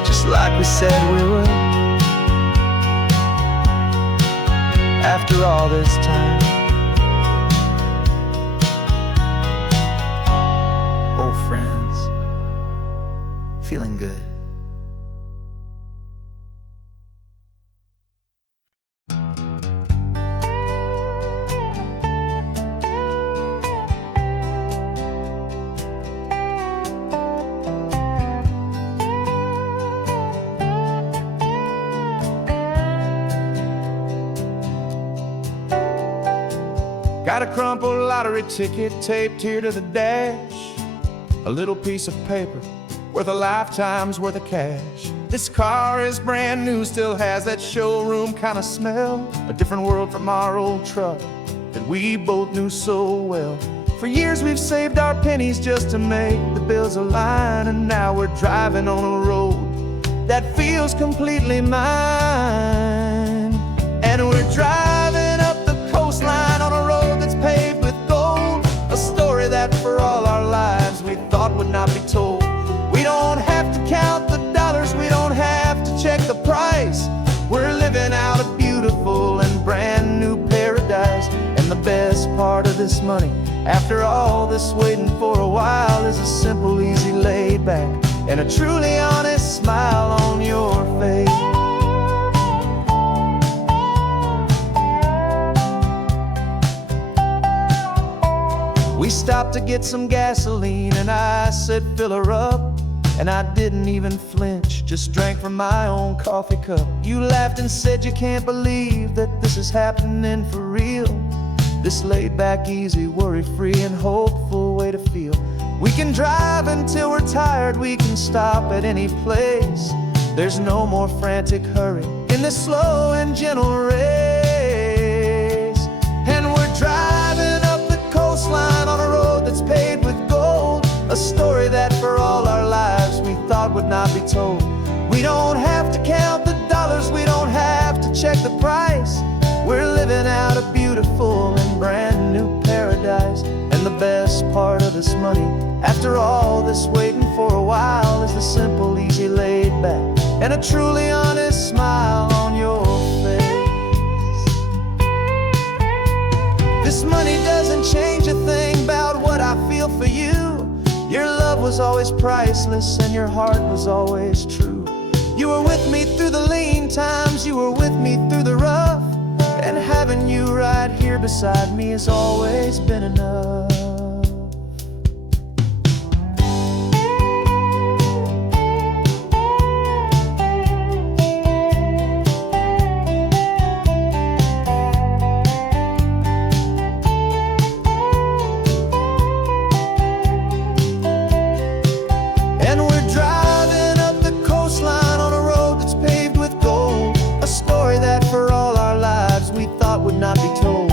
just like we said we would. After all this time, old friends, feeling good. Got a crumpled lottery ticket taped here to the dash, a little piece of paper worth a lifetime's worth of cash. This car is brand new, still has that showroom kind of smell, a different world from our old truck that we both knew so well. For years we've saved our pennies just to make the bills align, and now we're driving on a road that feels completely mine. And we're driving up the coastline on a road that's paved with gold, a story that for all our lives we thought would not be told. We don't have to count the dollars, we don't have to check the price. We're living out a beautiful and brand new paradise. And the best part of this money, after all this waiting for a while, is a simple, easy, laid back, and a truly honest smile on your face. We stopped to get some gasoline and I said fill her up, and I didn't even flinch, just drank from my own coffee cup. You laughed and said you can't believe that this is happening for real. This laid back, easy, worry-free and hopeful way to feel. We can drive until we're tired, we can stop at any place. There's no more frantic hurry in this slow and gentle race. And we're driving up the coastline on a road that's paved with gold, a story that for all our lives we thought would not be told. We don't have to count the dollars, we don't have to check the price. We're living out a beautiful and brand new paradise. And the best part of this money, after all this waiting for a while, is the simple, easy, laid back, and a truly honest smile on your face. This money doesn't change a thing about what I feel for you. Your love was was always priceless and your heart was always true. You were with me through the lean times, you were with me through the rough, and having you right here beside me has always been enough. Not be told.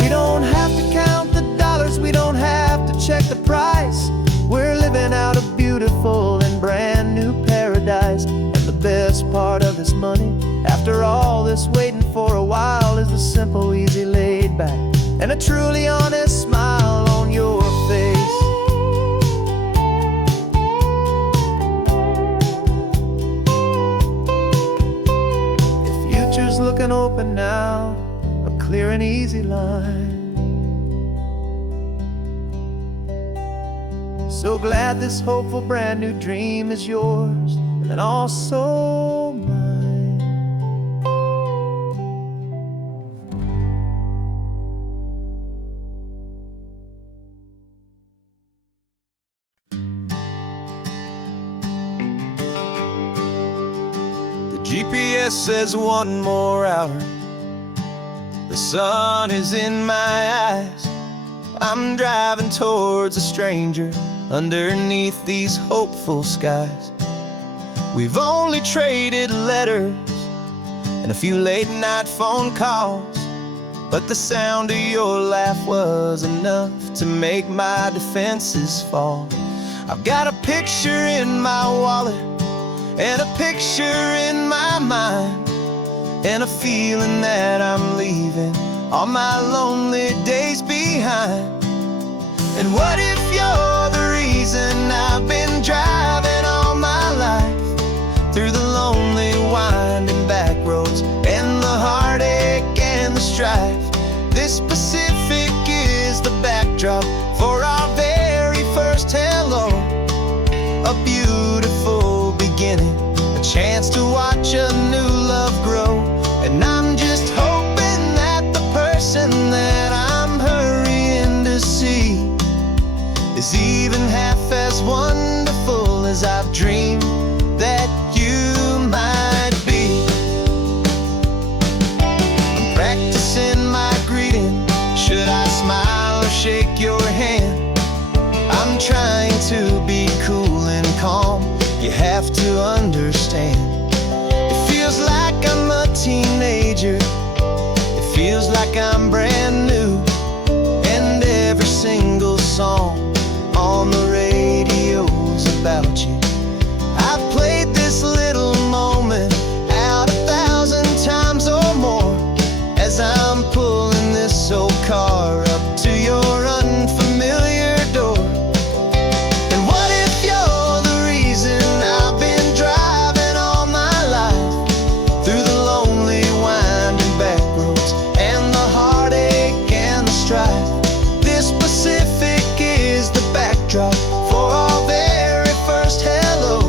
We don't have to count the dollars, we don't have to check the price. We're living out a beautiful and brand new paradise. And the best part of this money, after all this waiting for a while, is the simple, easy, laid back, and a truly honest smile on your face. The future's looking open now, clear and easy line. So glad this hopeful brand new dream is yours and also mine. The GPS says one more hour. The sun is in my eyes. I'm driving towards a stranger underneath these hopeful skies. We've only traded letters and a few late night phone calls, but the sound of your laugh was enough to make my defenses fall. I've got a picture in my wallet and a picture in my mind, and a feeling that I'm leaving all my lonely days behind. And what if you're the reason I've been driving all my life, through the lonely winding back roads and the heartache and the strife? This Pacific is the backdrop for our very first hello, a beautiful beginning, a chance to watch a new love grow. And I'm just hoping that the person that I'm hurrying to see is even half as wonderful as I've dreamed that you might be. I'm practicing my greeting. Should I smile or shake your hand? I'm trying to be cool and calm. You have to understand. It feels like I'm a teenager. It feels like I'm brand new. And every single song on the radio's about you. I've played this little moment out 1,000 times or more as I'm pulling this old car up to your unfamiliar door. And what if you're the reason I've been driving all my life, through the lonely winding back roads and the heartache and the strife? This Pacific is the backdrop for our very first hello,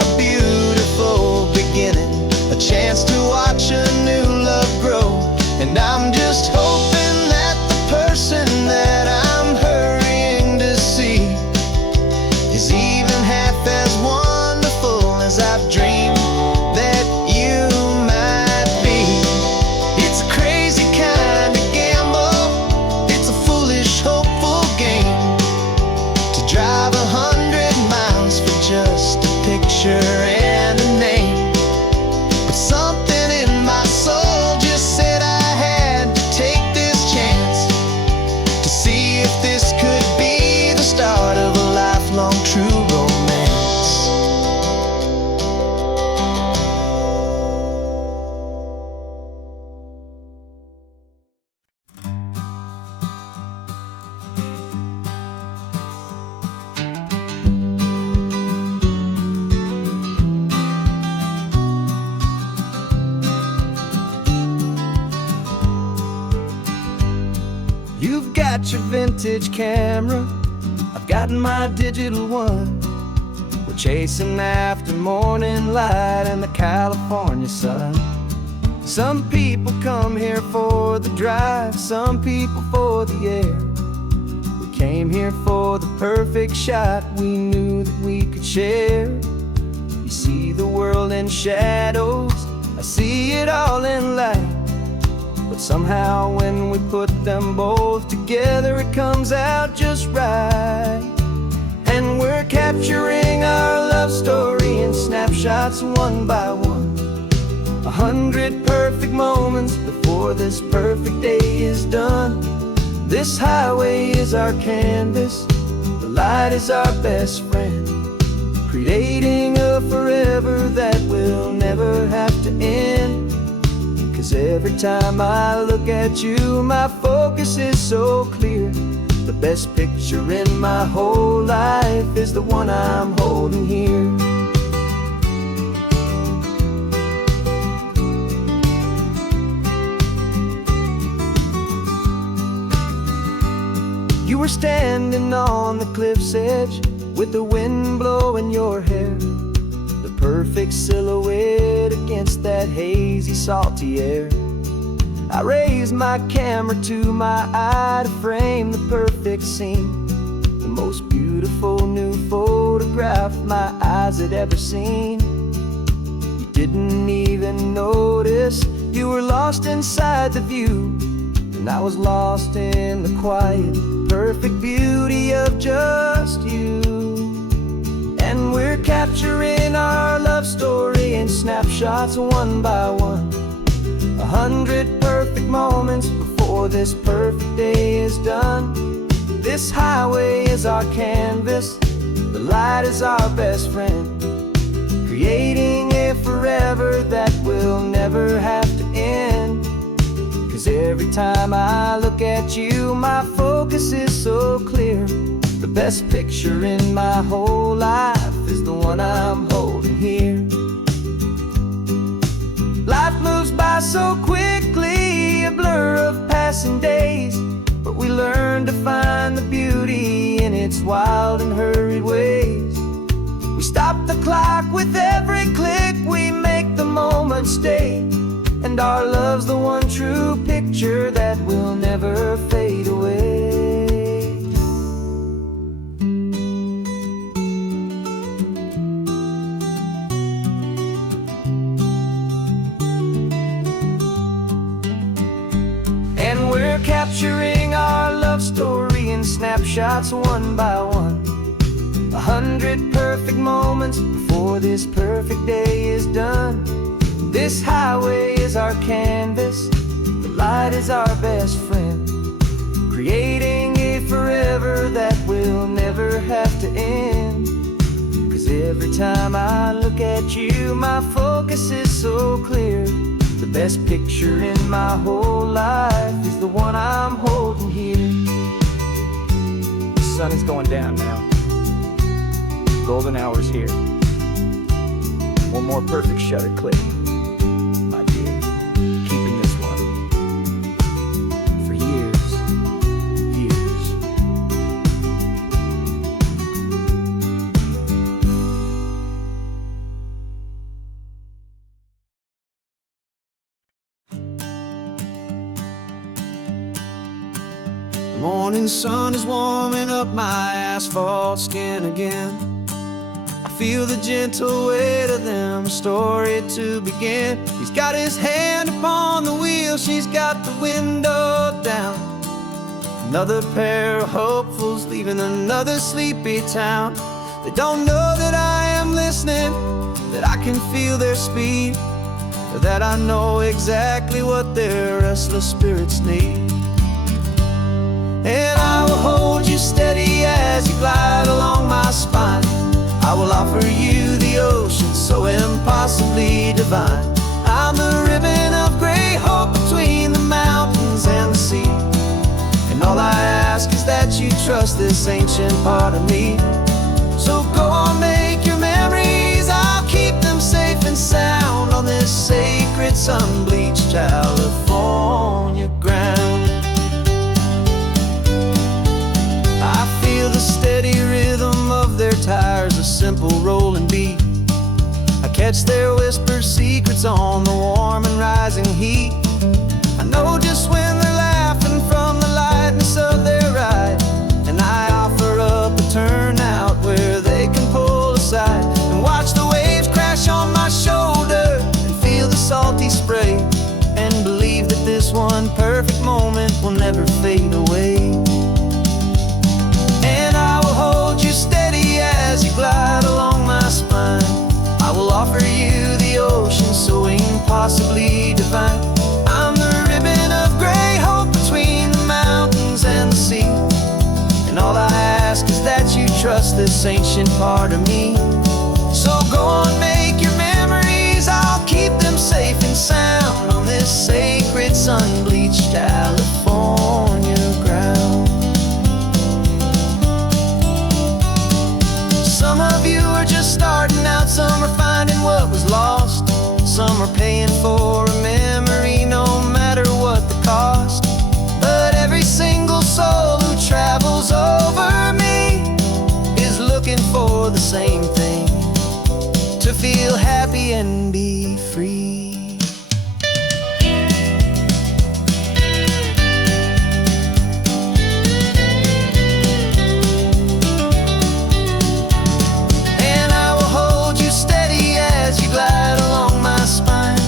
a beautiful beginning, a chance to watch a new love grow. And I'm just hoping that the person that I'm hurrying to see is even half as wonderful as I've dreamed that you might be. It's a crazy kind of gamble, it's a foolish, hopeful game, to drive 100 miles for just a picture and a name. But something in my soul just said I had to take this chance, to see if this could be the start of a lifelong true romance. You've got your vintage camera, a I've got my digital one. We're chasing after morning light and the California sun. Some people come here for the drive, some people for the air. We came here for the perfect shot we knew that we could share. You see the world in shadows, I see it all in light. But somehow when we put them both together, it comes out just right. And we're capturing our love story in snapshots one by one. 100 perfect moments before this perfect day is done. This highway is our canvas, the light is our best friend, creating a forever that will never have to end. 'Cause every time I look at you, my focus is so clear. The best picture in my whole life is the one I'm holding here. You were standing on the cliff's edge with the wind blowing your hair, the perfect silhouette against that hazy, salty air. I raised my camera to my eye to frame the perfect scene, the most beautiful new photograph my eyes had ever seen. You didn't even notice you were lost inside the view, and I was lost in the quiet, perfect beauty of just you. And we're capturing our love story in snapshots one by one. 100 perfect moments before this perfect day is done. This highway is our canvas, the light is our best friend, creating a forever that will never have to end. 'Cause every time I look at you, my focus is so clear. The best picture in my whole life is the one I'm holding here. Life moves by so quickly, a blur of passing days, but we learn to find the beauty in its wild and hurried ways. We stop the clock with every click, we make the moment stay, and our love's the one true picture that will never fade away. And we're capturing our love story in snapshots one by one. 100 perfect moments before this perfect day is done. This highway is our canvas, the light is our best friend, creating a forever that will never have to end. 'Cause every time I look at you, my focus is so clear. The best picture in my whole life is the one I'm holding here. The sun is going down now. Golden hour's here. One more perfect shutter click. My dear, keeping this one for years, years. The morning sun is warming up my asphalt skin again. I feel the gentle weight of them, a story to begin. He's got his hand upon the wheel, she's got the window down. Another pair of hopefuls leaving another sleepy town. They don't know that I am listening, that I can feel their speed, or that I know exactly what their restless spirits need. And I will hold you steady as you glide along my spine. I will offer you the ocean so impossibly divine. I'm the ribbon of gray hope between the mountains and the sea. And all I ask is that you trust this ancient part of me. So go on, make your memories, I'll keep them safe and sound on this sacred sun-bleached California ground. I feel the steady catch their whispered secrets on the warm and rising heat. I know just when they're laughing from the lightness of their ride, and I offer up a turnout where they can pull aside and watch the waves crash on my shoulder and feel the salty spray, and believe that this one perfect moment will never fade away. And I will hold you steady as you glide along my spine. I will offer you the ocean so impossibly divine. I'm the ribbon of gray hope between the mountains and the sea, and all I ask is that you trust this ancient part of me. So go on, make your memories, I'll keep them safe and sound on this sacred sun-bleached California ground. Some of you are just starting out, some are finding what was lost, some are paying for a memory no matter what the cost. But every single soul who travels over me is looking for the same thing: to feel happy and be free. And I will hold you steady as you glide along my spine.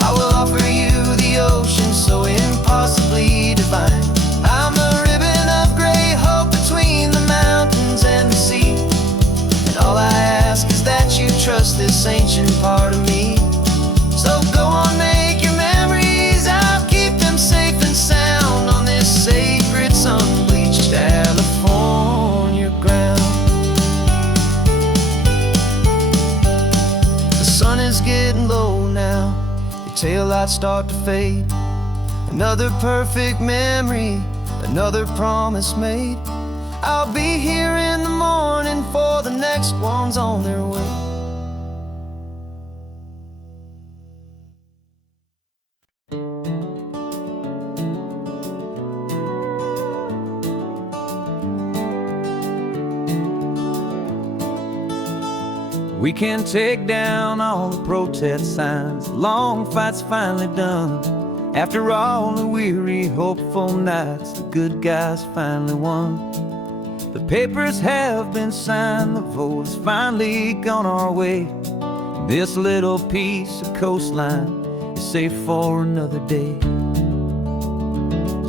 I will offer you the ocean so impossibly divine. I'm the ribbon of gray hope between the mountains and the sea, and all I ask is that you trust this ancient part of me. So go on, make your memories, I'll keep them safe and sound on this sacred sun-bleached California ground. The sun is getting low now, your taillights start to fade. Another perfect memory, another promise made. I'll be here in the morning for the next ones on their way. We can take down all the protest signs, the long fight's finally done. After all the weary, hopeful nights, the good guys finally won. The papers have been signed, the vote has finally gone our way. This little piece of coastline is safe for another day.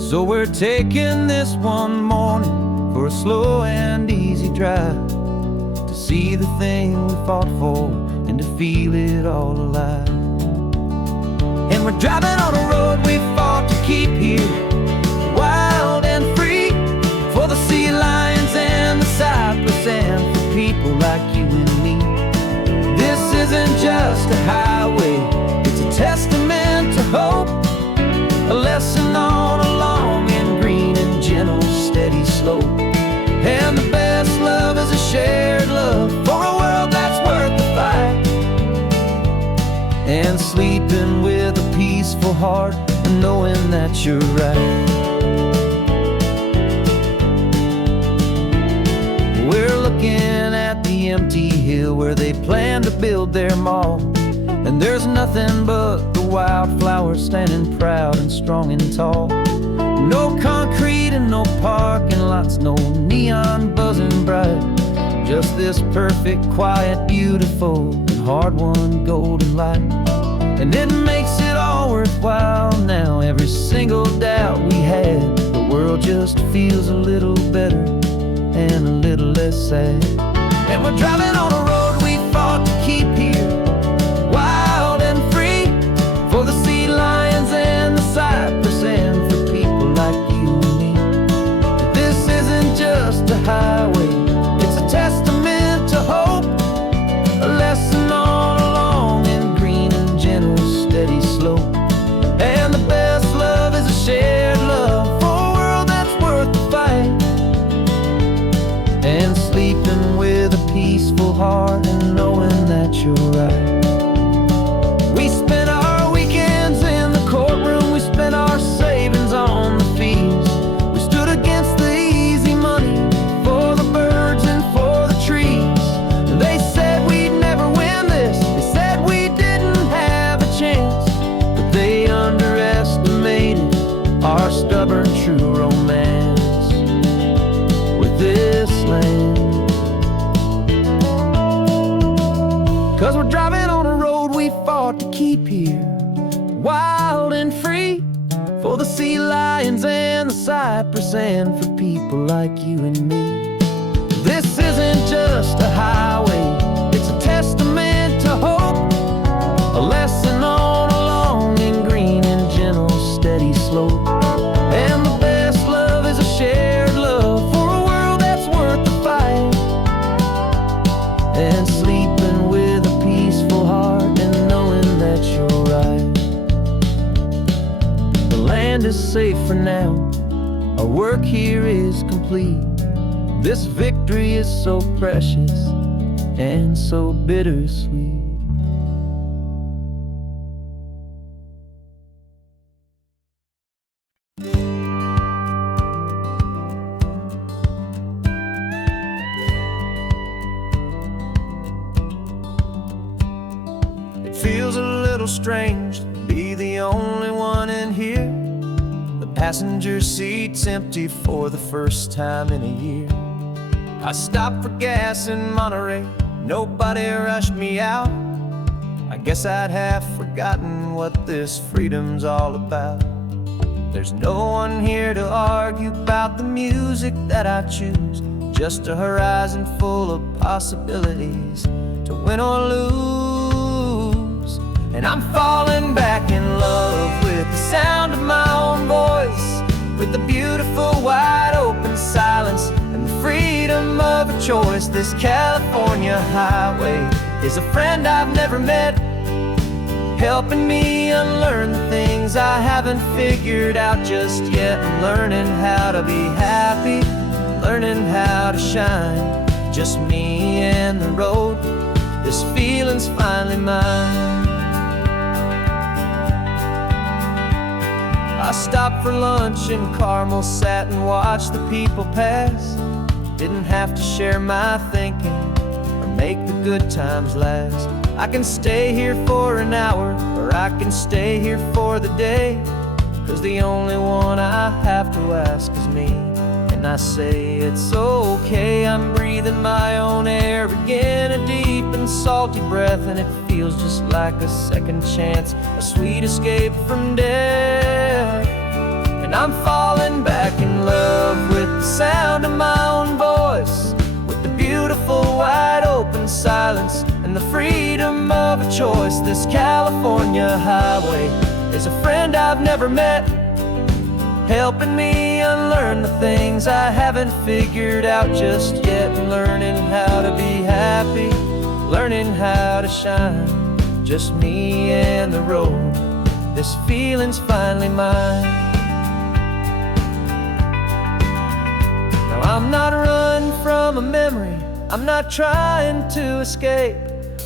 So we're taking this one morning for a slow and easy drive, to see the thing we fought for and to feel it all alive. And we're driving on a road we fought to keep here, wild and free, for the sea lions and the cypress and for people like you and me. This isn't just a highway, it's a testament to hope, a lesson on a long and green and gentle steady slope. And the best love is a shared love for a world that's worth the fight, and sleeping with a peaceful heart and knowing that you're right. We're looking at the empty hill where they plan to build their mall, and there's nothing but the wildflowers standing proud and strong and tall. No concrete and no parking lots, no neon buzzing bright, just this perfect, quiet, beautiful, and hard-won golden light. And it makes it all worthwhile now, every single doubt we had. The world just feels a little better and a little less sad. And we're driving on a road we fought to keep here, wild and free, for the sea lions and the cypress and for people like you and me. This isn't just a highway, it's a testament to hope, a lesson on a long and green and gentle steady slope. And the best love is a shared love for a world that's worth the fight, and sleeping with a peaceful heart and knowing that you're right. We spent our weekends in the courtroom, we spent our savings on the fees. We stood against the easy money for the birds and for the trees. They said we'd never win this, they said we'd our stubborn true romance with this land. 'Cause we're driving on a road we fought to keep here, wild and free, for the sea lions and the cypress, and for people like you and me. This isn't just a highway, it's a testament to hope, a lesson on a long and green and gentle steady slope. And the best love is a shared love for a world that's worth the fight, and sleeping with a peaceful heart and knowing that you're right. The land is safe for now, our work here is complete. This victory is so precious and so bittersweet. It feels a little strange to be the only one in here. The passenger seat's empty for the first time in a year. I stopped for gas in Monterey, nobody rushed me out. I guess I'd have forgotten what this freedom's all about. There's no one here to argue about the music that I choose, just a horizon full of possibilities to win or lose. And I'm falling back in love with the sound of my own voice, with the beautiful wide open silence and the freedom of a choice. This California highway is a friend I've never met, helping me unlearn the things I haven't figured out just yet. I'm learning how to be happy, learning how to shine, just me and the road. This feeling's finally mine. I stopped for lunch in Carmel, sat and watched the people pass. Didn't have to share my thinking or make the good times last. I can stay here for an hour, or I can stay here for the day, 'cause the only one I have to ask is me. And I say it's okay, I'm breathing my own air again, a deep and salty breath, and it feels just like a second chance, a sweet escape from death. And I'm falling back in love with the sound of my own voice, with the beautiful wide open silence and the freedom of a choice. This California highway is a friend I've never met, helping me unlearn the things I haven't figured out just yet. And learning how to be happy, learning how to shine, just me and the road. This feeling's finally mine. Now I'm not running from a memory, I'm not trying to escape.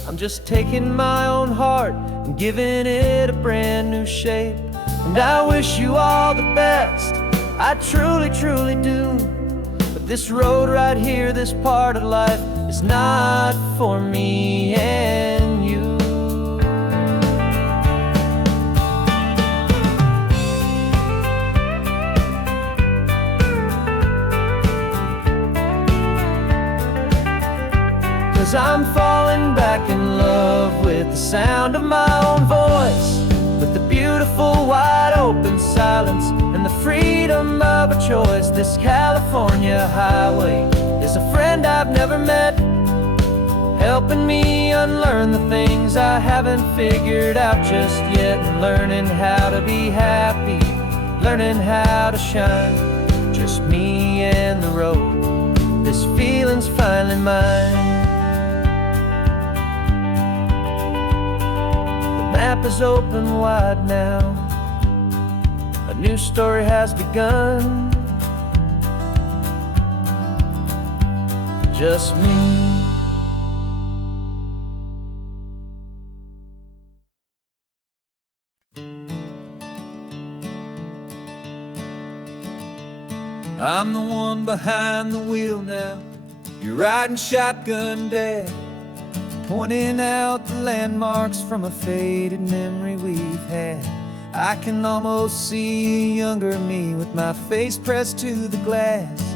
I'm just taking my own heart and giving it a brand new shape. And I wish you all the best, I truly, truly do. But this road right here, this part of life, is not for me and you. 'Cause I'm falling back in love with the sound of my own voice, with the beautiful wide open silence and the freedom of a choice. This California highway is a friend I've never met, helping me unlearn the things I haven't figured out just yet. And learning how to be happy, learning how to shine, just me and the road. This feeling's finally mine. The map is open wide now, a new story has begun. Just me. I'm the one behind the wheel now, you're riding shotgun, Dad, pointing out the landmarks from a faded memory we've had. I can almost see a younger me with my face pressed to the glass,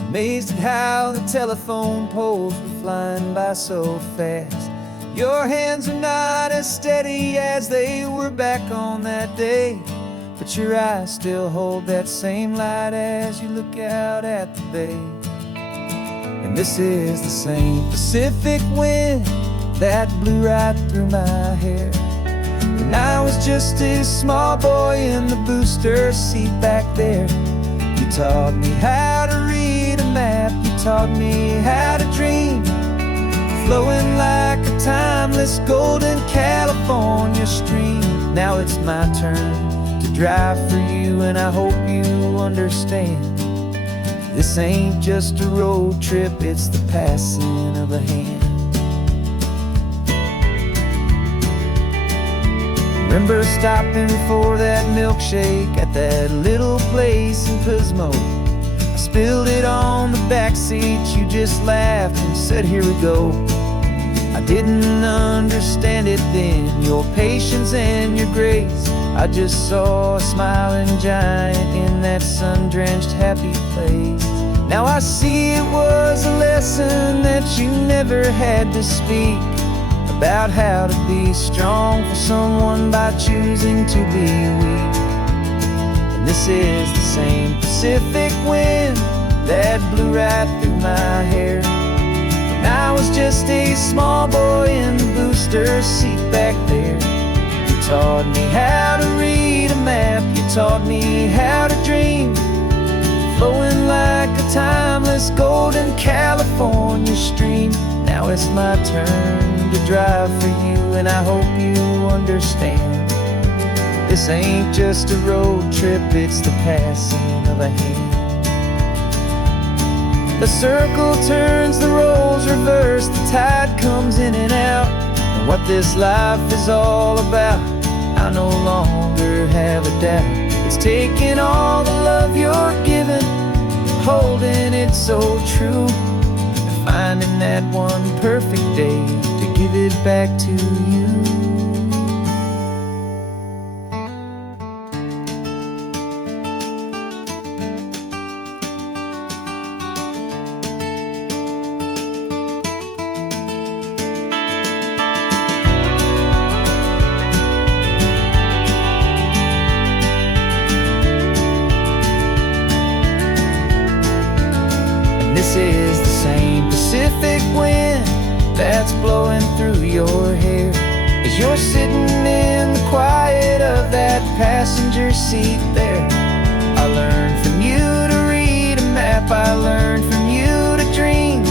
amazed at how the telephone poles were flying by so fast. Your hands are not as steady as they were back on that day, but your eyes still hold that same light as you look out at the bay. And this is the same Pacific wind that blew right through my hair when I was just a small boy in the booster seat back there. You taught me how to read a map, you taught me how to dream, flowing like a timeless golden California stream. Now it's my turn to drive for you, and I hope you understand. This ain't just a road trip, it's the passing of a hand. Remember stopping for that milkshake at that little place in Pismo. I spilled it on the back seat, you just laughed and said, "Here we go." I didn't understand it then, your patience and your grace. I just saw a smiling giant in that sun-drenched happy place. Now I see it was a lesson that you never had to speak, about how to be strong for someone by choosing to be weak. And this is the same Pacific wind that blew right through my hair when I was just a small boy in the booster seat back there. You taught me how to read a map, you taught me how to dream, flowing like a timeless golden California stream. Now it's my turn to drive for you, and I hope you understand. This ain't just a road trip, it's the passing of a hand. The circle turns, the roles reverse, the tide comes in and out. And what this life is all about, I no longer have a doubt. It's taking all the love you're giving, holding it so true, and finding that one perfect day to give it back to you. This is the same Pacific wind that's blowing through your hair as you're sitting in the quiet of that passenger seat there. I learned from you to read a map, I learned from you to dream,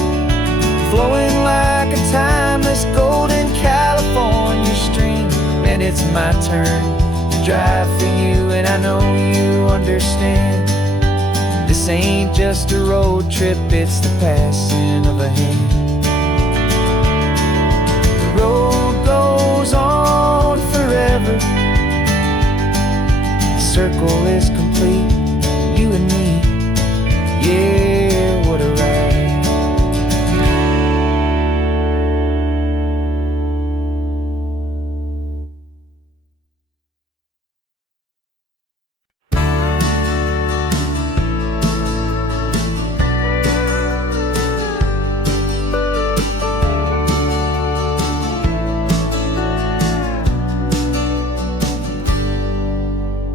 flowing like a timeless golden California stream. And it's my turn to drive for you, and I know you understand. This ain't just a road trip, it's the passing of a hand. The road goes on forever, the circle is complete, you and me, yeah, what a ride.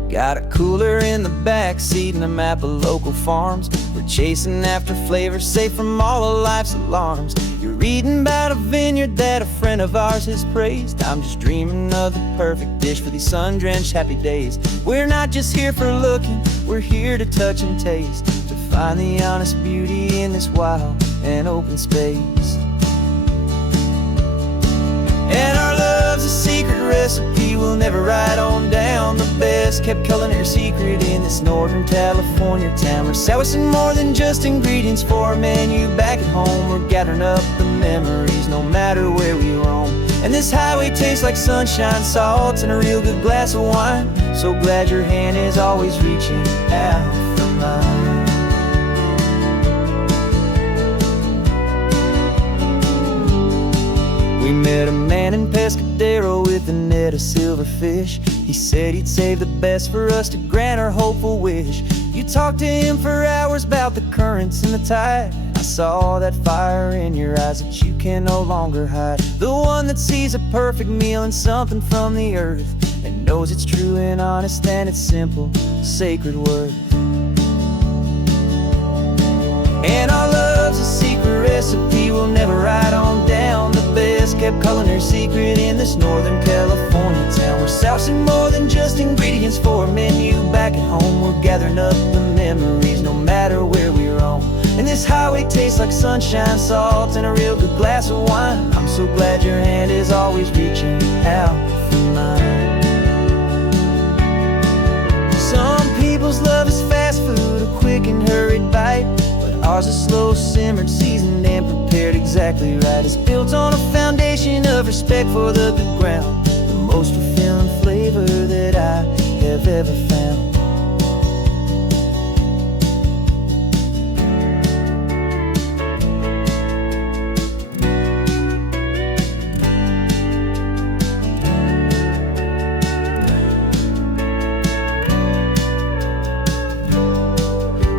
Got a cooler in the back seat and a map of local farms. We're chasing after flavors safe from all of life's alarms. You're reading about a vineyard that a friend of ours has praised. I'm just dreaming of the perfect dish for these sun-drenched happy days. We're not just here for looking, we're here to touch and taste, to find the honest beauty in this wild and open space. And our love's a secret recipe we'll never write on down. The best kept culinary secret in this Northern California town. We're selling more than just ingredients for a menu back at home. We're gathering up the memories no matter where we roam. And this highway tastes like sunshine, salt, and a real good glass of wine. So glad your hand is always reaching out for mine. We We met a man in Pescadero with a net of silverfish. He said he'd save the best for us to grant our hopeful wish. You talked to him for hours about the currents and the tide. I saw that fire in your eyes that you can no longer hide. The one that sees a perfect meal in something from the earth, and knows it's true and honest and it's simple, sacred worth. And our love's a secret recipe we'll never write on down. The best kept culinary secret in this Northern California town. We're sourcing more than just ingredients for a menu back at home. We're gathering up the memories no matter where we roam. And this highway tastes like sunshine, salt, and a real good glass of wine. I'm so glad your hand is always reaching out for mine. Some people's love is fast food, a quick and hurried bite, but ours is slow simmered, seasoned, and prepared exactly right. It's built on a foundation of respect for the good ground, the most fulfilling flavor that I have ever found.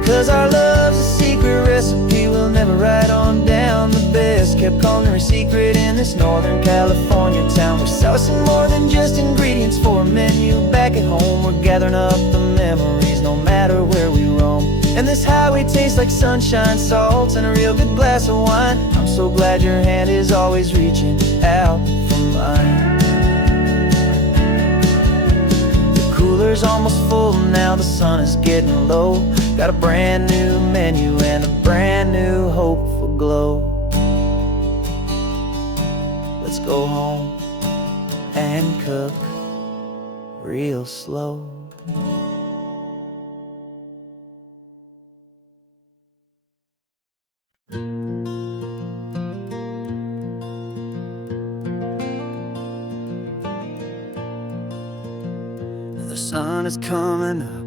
'Cause our love's a secret recipe we'll never write on down. The best kept culinary secret in this Northern California town. We're sourcing more than just ingredients for a menu back at home. We're gathering up the memories no matter where we roam. And this highway tastes like sunshine, salt, and a real good glass of wine. I'm so glad your hand is always reaching out for mine. The cooler's almost full now, the sun is getting low. Got a brand new menu and a brand new hopeful glow. Let's go home and cook real slow. The sun is coming up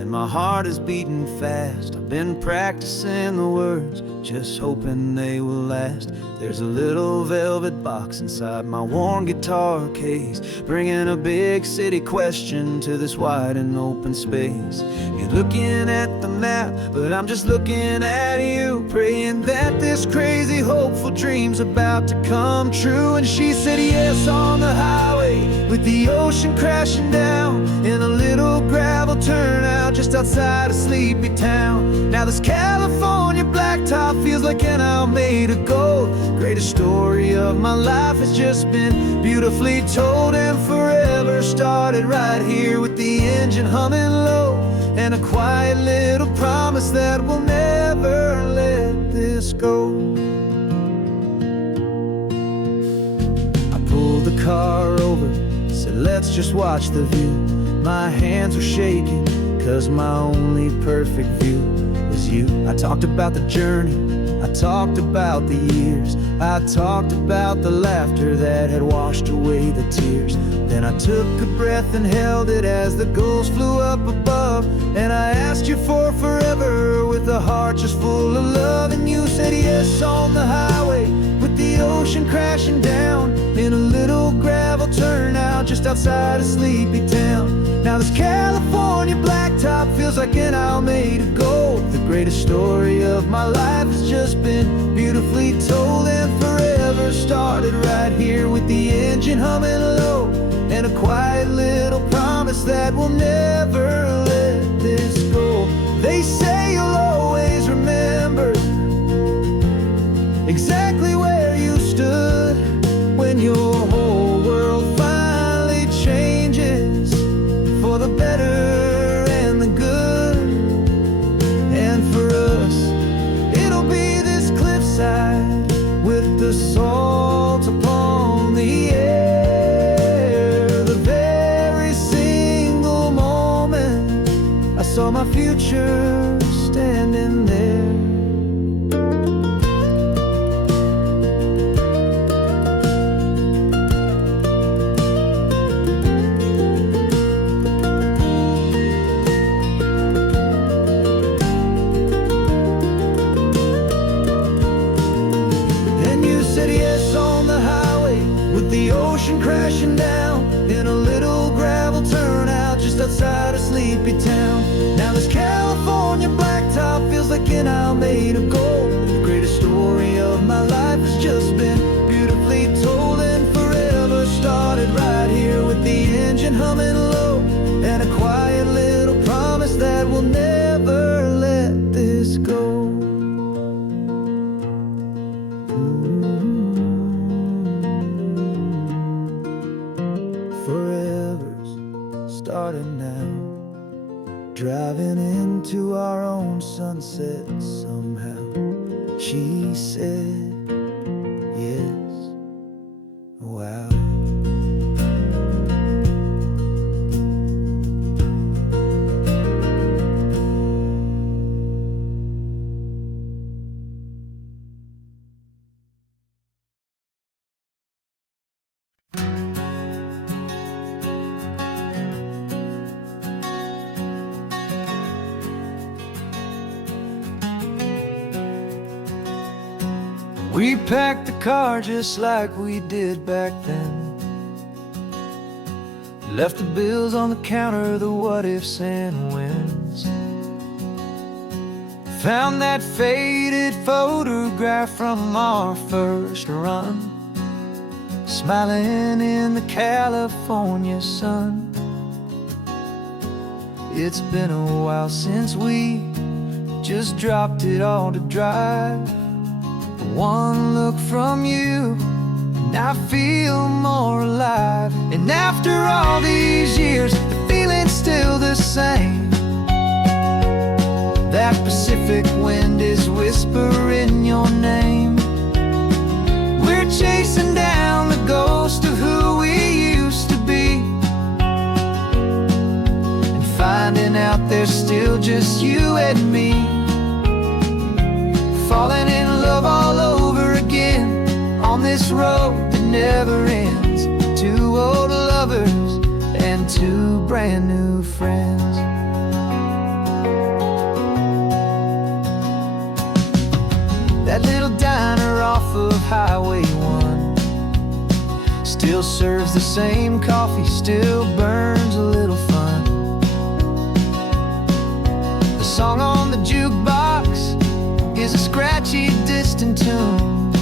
and my heart is beating fast. I've been practicing the words, just hoping they will last. There's a little velvet box inside my worn guitar case, bringing a big city question to this wide and open space. You're looking at the map, but I'm just looking at you, praying that this crazy hopeful dream's about to come true. And she said yes on the highway, with the ocean crashing down, in a little gravel turnout just outside a sleepy town. Now this California blacktop feels like an owl made of gold. Greatest story of my life has just been beautifully told, and forever started right here with the engine humming low, and a quiet little promise that we'll never let this go. I pulled the car over, said let's just watch the view. My hands were shaking, 'cause my only perfect view was you. I talked about the journey, I talked about the years, I talked about the laughter that had washed away the tears. Then I took a breath and held it as the gulls flew up above, and I asked you for forever with a heart just full of love. And you said yes on the highway, with the ocean crashing down, in a little gravel turnout just outside a sleepy town. Now this California blacktop feels like an owl made of gold. The greatest story of my life has just been beautifully told, and forever started right here with the engine humming low, and a quiet little promise that we'll never let this go. They say you'll always remember exactly where you stood when your whole world finally changes for the better and the good. And for us, it'll be this cliffside with the salt upon the air. The very single moment I saw my future standing there. and I'll made of gold. The greatest story of my life has just been beautifully told, and forever started right here with the engine humming low, and a quiet little promise that we'll never let this go. Forever's started now, driving into our own sunset somehow. She said, yes, wow. We packed the car just like we did back then. Left the bills on the counter, the what ifs and whens. Found that faded photograph from our first run, smiling in the California sun. It's been a while since we just dropped it all to drive. One look from you, and I feel more alive. And after all these years, the feeling's still the same. That Pacific wind is whispering your name. We're chasing down the ghost of who we used to be, and finding out there's still just you and me. Falling in love all over again on this road that never ends. Two old lovers and two brand new friends. That little diner off of Highway 1 still serves the same coffee, still burns a little fun. The song on the jukebox is a scratchy, distant tune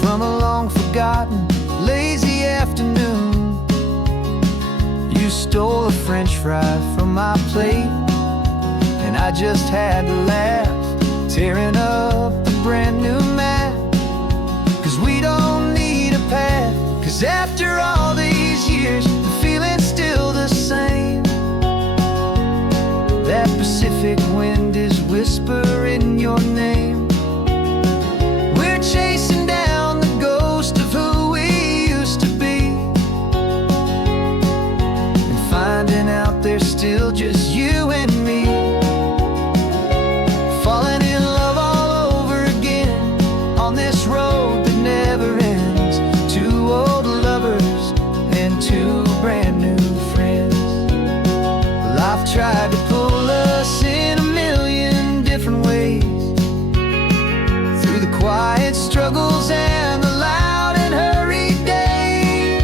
from a long-forgotten, lazy afternoon. You stole a French fry from my plate, and I just had to laugh, tearing up the brand new map. 'Cause we don't need a path, 'cause after all these years, the feeling's still the same. That Pacific wind is whispering your name. We're chasing down the ghost of who we used to be, and finding out there's still just you and me. Falling in love all over again on this road that never ends. Two old lovers and two brand new friends. Life tried to pull us in a million different ways, through the quiet struggles and the loud and hurried days.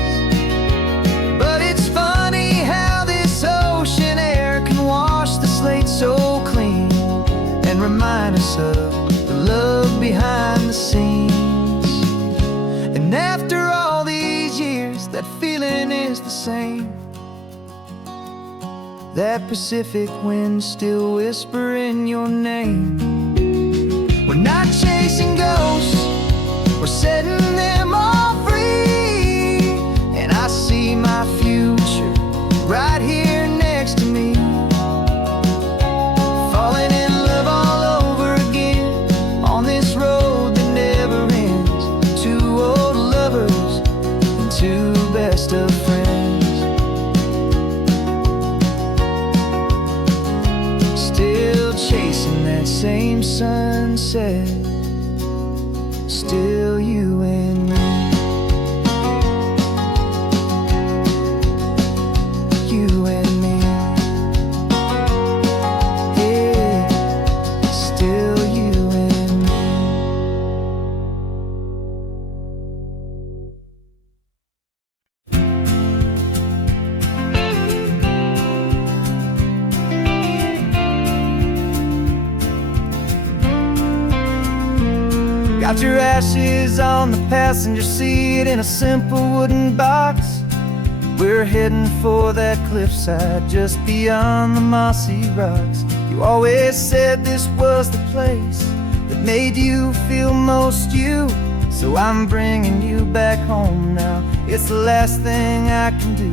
But it's funny how this ocean air can wash the slate so clean, and remind us of the love behind the scenes. And after all these years, that feeling is the same. That Pacific wind still whispering your name. We're not chasing ghosts, we're setting them all free. And I see my future right here next to me. Falling in love all over again on this road that never ends. Two old lovers and two best of friends. Still chasing that same sunset, still you and me. You and me. Yeah, still you and me. Got your ashes on the passenger seat in a simple wooden box. We're heading for that cliffside just beyond the mossy rocks. You always said this was the place that made you feel most you. So I'm bringing you back home now. It's the last thing I can do.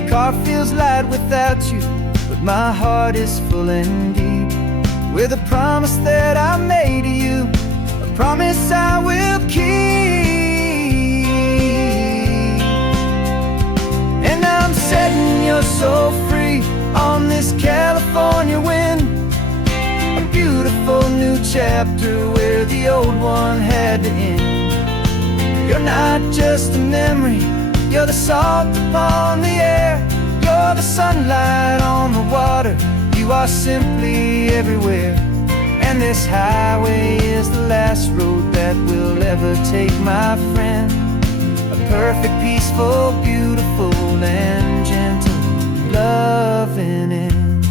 The car feels light without you, but my heart is full and deep with a promise that I made to you, a promise I will keep. And I'm setting your soul free on this California wind, a beautiful new chapter where the old one had to end. You're not just a memory, you're the salt upon the air, you're the sunlight on the water, you are simply everywhere. And this highway is the last road that we'll ever take, my friend. A perfect, peaceful, beautiful, and gentle loving end.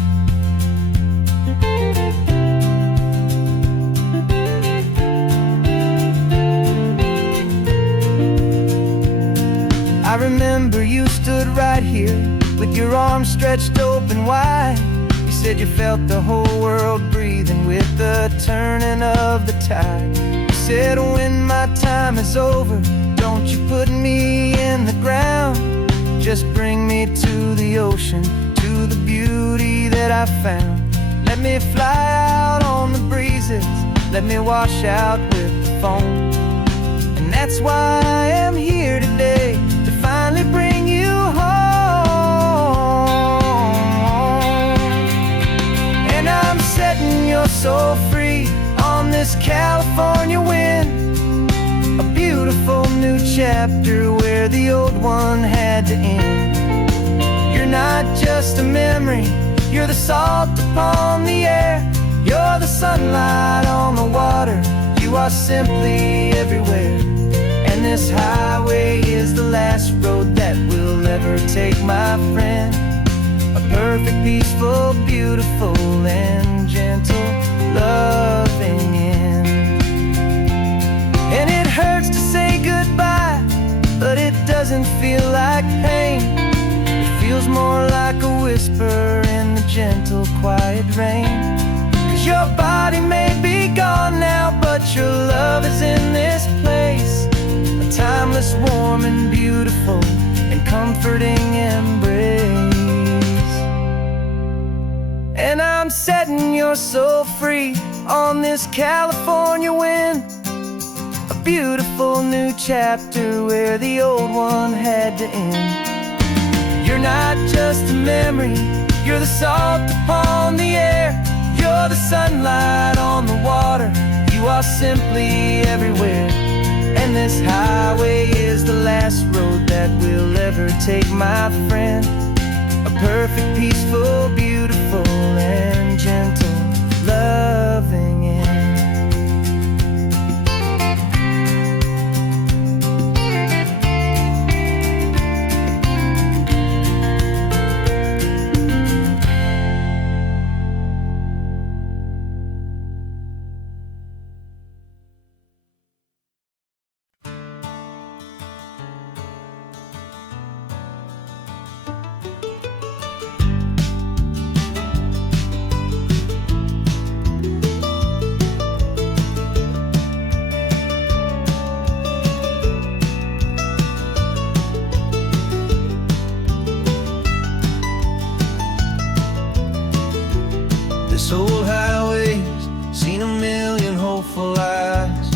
I remember you stood right here with your arms stretched open wide. You said you felt the whole world breathing with the turning of the tide. You said when my time is over, don't you put me in the ground, just bring me to the ocean, to the beauty that I found. Let me fly out on the breezes, let me wash out with the foam. And that's why I am here today, to finally bring you home. And I'm setting your soul free on this California wind, a beautiful new chapter where the old one had to end. You're not just a memory, you're the salt upon the air, you're the sunlight on the water, you are simply everywhere. And this highway is the last road that we'll ever take, my friend. A perfect, peaceful, beautiful, and gentle loving end. And it hurts to say goodbye, but it doesn't feel like pain. It feels more like a whisper in the gentle, quiet rain. 'Cause your body may be gone now, but your love is in this place, a timeless, warm, and beautiful, and comforting embrace. And I'm setting your soul free on this California wind, a beautiful new chapter where the old one had to end. You're not just a memory, you're the salt upon the air, you're the sunlight on the water, you are simply everywhere. And this highway is the last road that we'll ever take, my friend. A perfect, peaceful, beautiful, and gentle loving end. This old highway's seen a million hopeful eyes,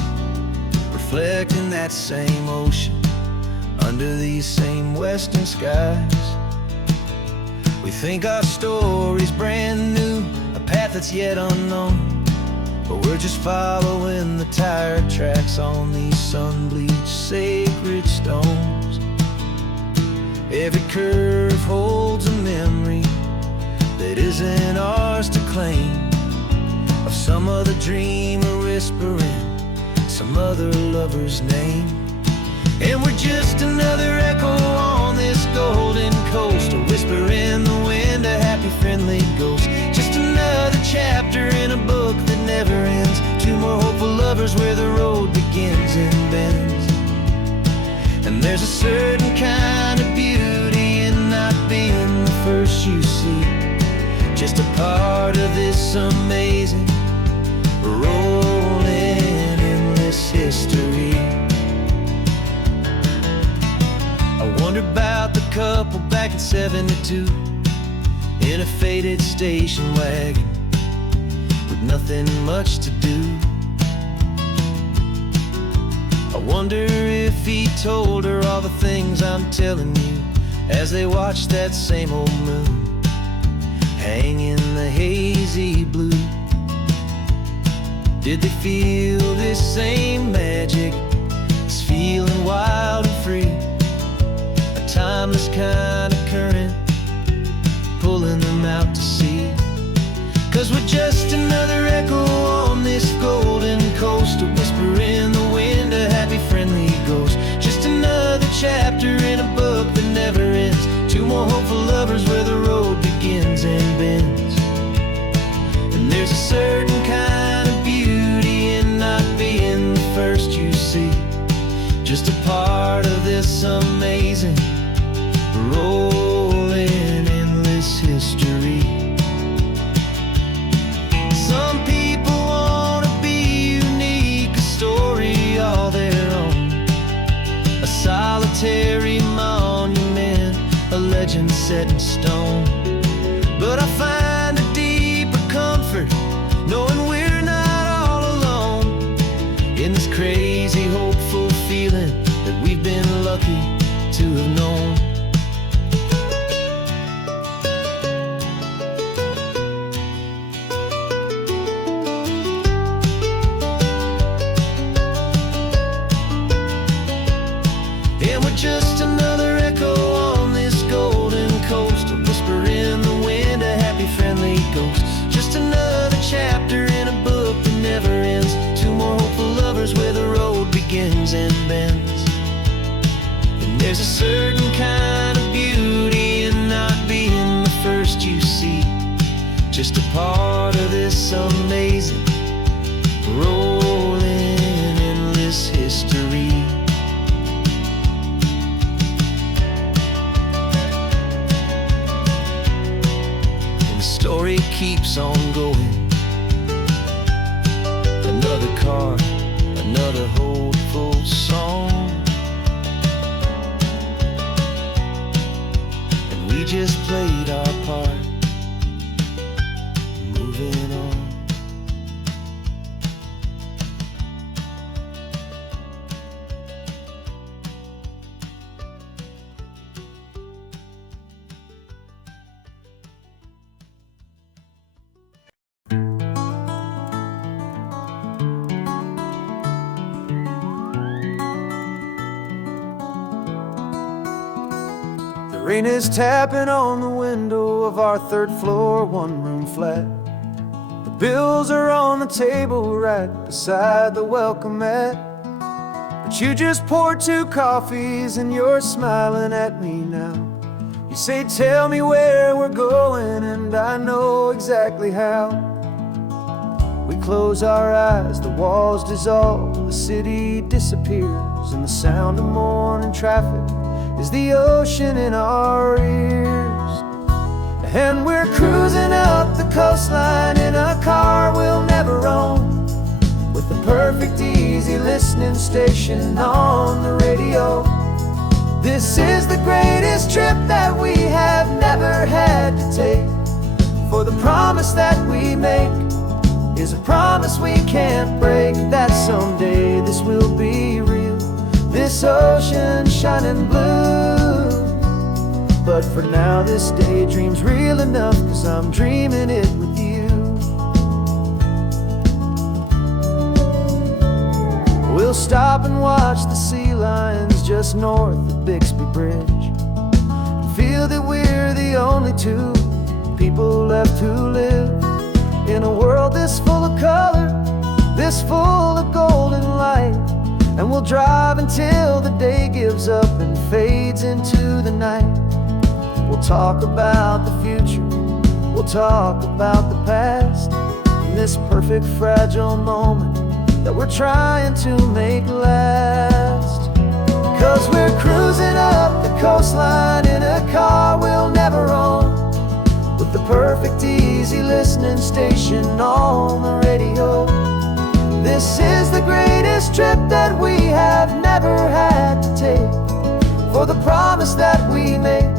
reflecting that same ocean under these same western skies. We think our story's brand new, a path that's yet unknown, but we're just following the tire tracks on these sun-bleached sacred stones. Every curve holds a memory that isn't ours to claim, of some other dreamer whispering some other lover's name. And we're just another echo on this golden coast, a whisper in the wind, a happy friendly ghost. Just another chapter in a book that never ends, two more hopeful lovers where the road begins and bends. And there's a certain kind of beauty in not being the first you see, just a part of this amazing rolling endless history. I wonder about the couple back in '72 in a faded station wagon with nothing much to do. I wonder if he told her all the things I'm telling you as they watched that same old moon hang in the hazy blue. Did they feel this same magic, this feeling wild and free, a timeless kind of current pulling them out to sea? 'Cause we're just another echo on this golden coast, a whisper in the wind, a happy friendly ghost, just another chapter in a book that never ends. Two more hopeful lovers where the road begins and bends. And there's a certain kind of beauty in not being the first you see, just a part of this amazing rolling endless history. Some people want to be unique, a story all their own, a solitary monument, a legend set in stone. But I find a deeper comfort knowing we're not all alone in this crazy hopeful feeling that we've been lucky to have known. And we're just another echo on this golden coast, a whisper in the wind, a happy friendly ghost, just another chapter in a book that never ends. Two more hopeful lovers where the road begins and bends. And there's a certain kind of beauty in not being the first you see, just a part of this amazing rolling endless history. Story keeps on going. Another card, another hopeful song, and we just played our part, moving on. Rain is tapping on the window of our third floor, one-room flat. The bills are on the table right beside the welcome mat. But you just poured 2 coffees and you're smiling at me now. You say, tell me where we're going, and I know exactly how. We close our eyes, the walls dissolve, the city disappears, and the sound of morning traffic is the ocean in our ears. And we're cruising up the coastline in a car we'll never own, with the perfect easy listening station on the radio. This is the greatest trip that we have never had to take, for the promise that we make is a promise we can't break, that someday this will be real, this ocean shining blue. But for now this daydream's real enough, 'cause I'm dreaming it with you. We'll stop and watch the sea lions just north of Bixby Bridge, and feel that we're the only 2 people left who live in a world this full of color, this full of golden light. And we'll drive until the day gives up and fades into the night. We'll talk about the future, we'll talk about the past, in this perfect fragile moment that we're trying to make last. 'Cause we're cruising up the coastline in a car we'll never own, with the perfect easy listening station on the radio. This is the greatest trip that we have never had to take, for the promise that we make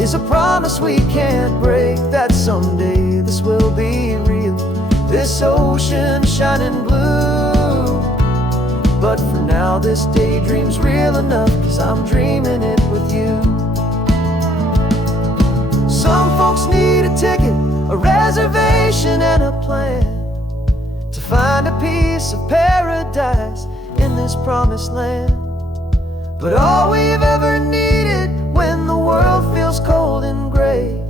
is a promise we can't break, that someday this will be real, this ocean shining blue. But for now this daydream's real enough, 'cause I'm dreaming it with you. Some folks need a ticket, a reservation and a plan to find a piece of paradise in this promised land. But all we've ever needed when the world feels cold and gray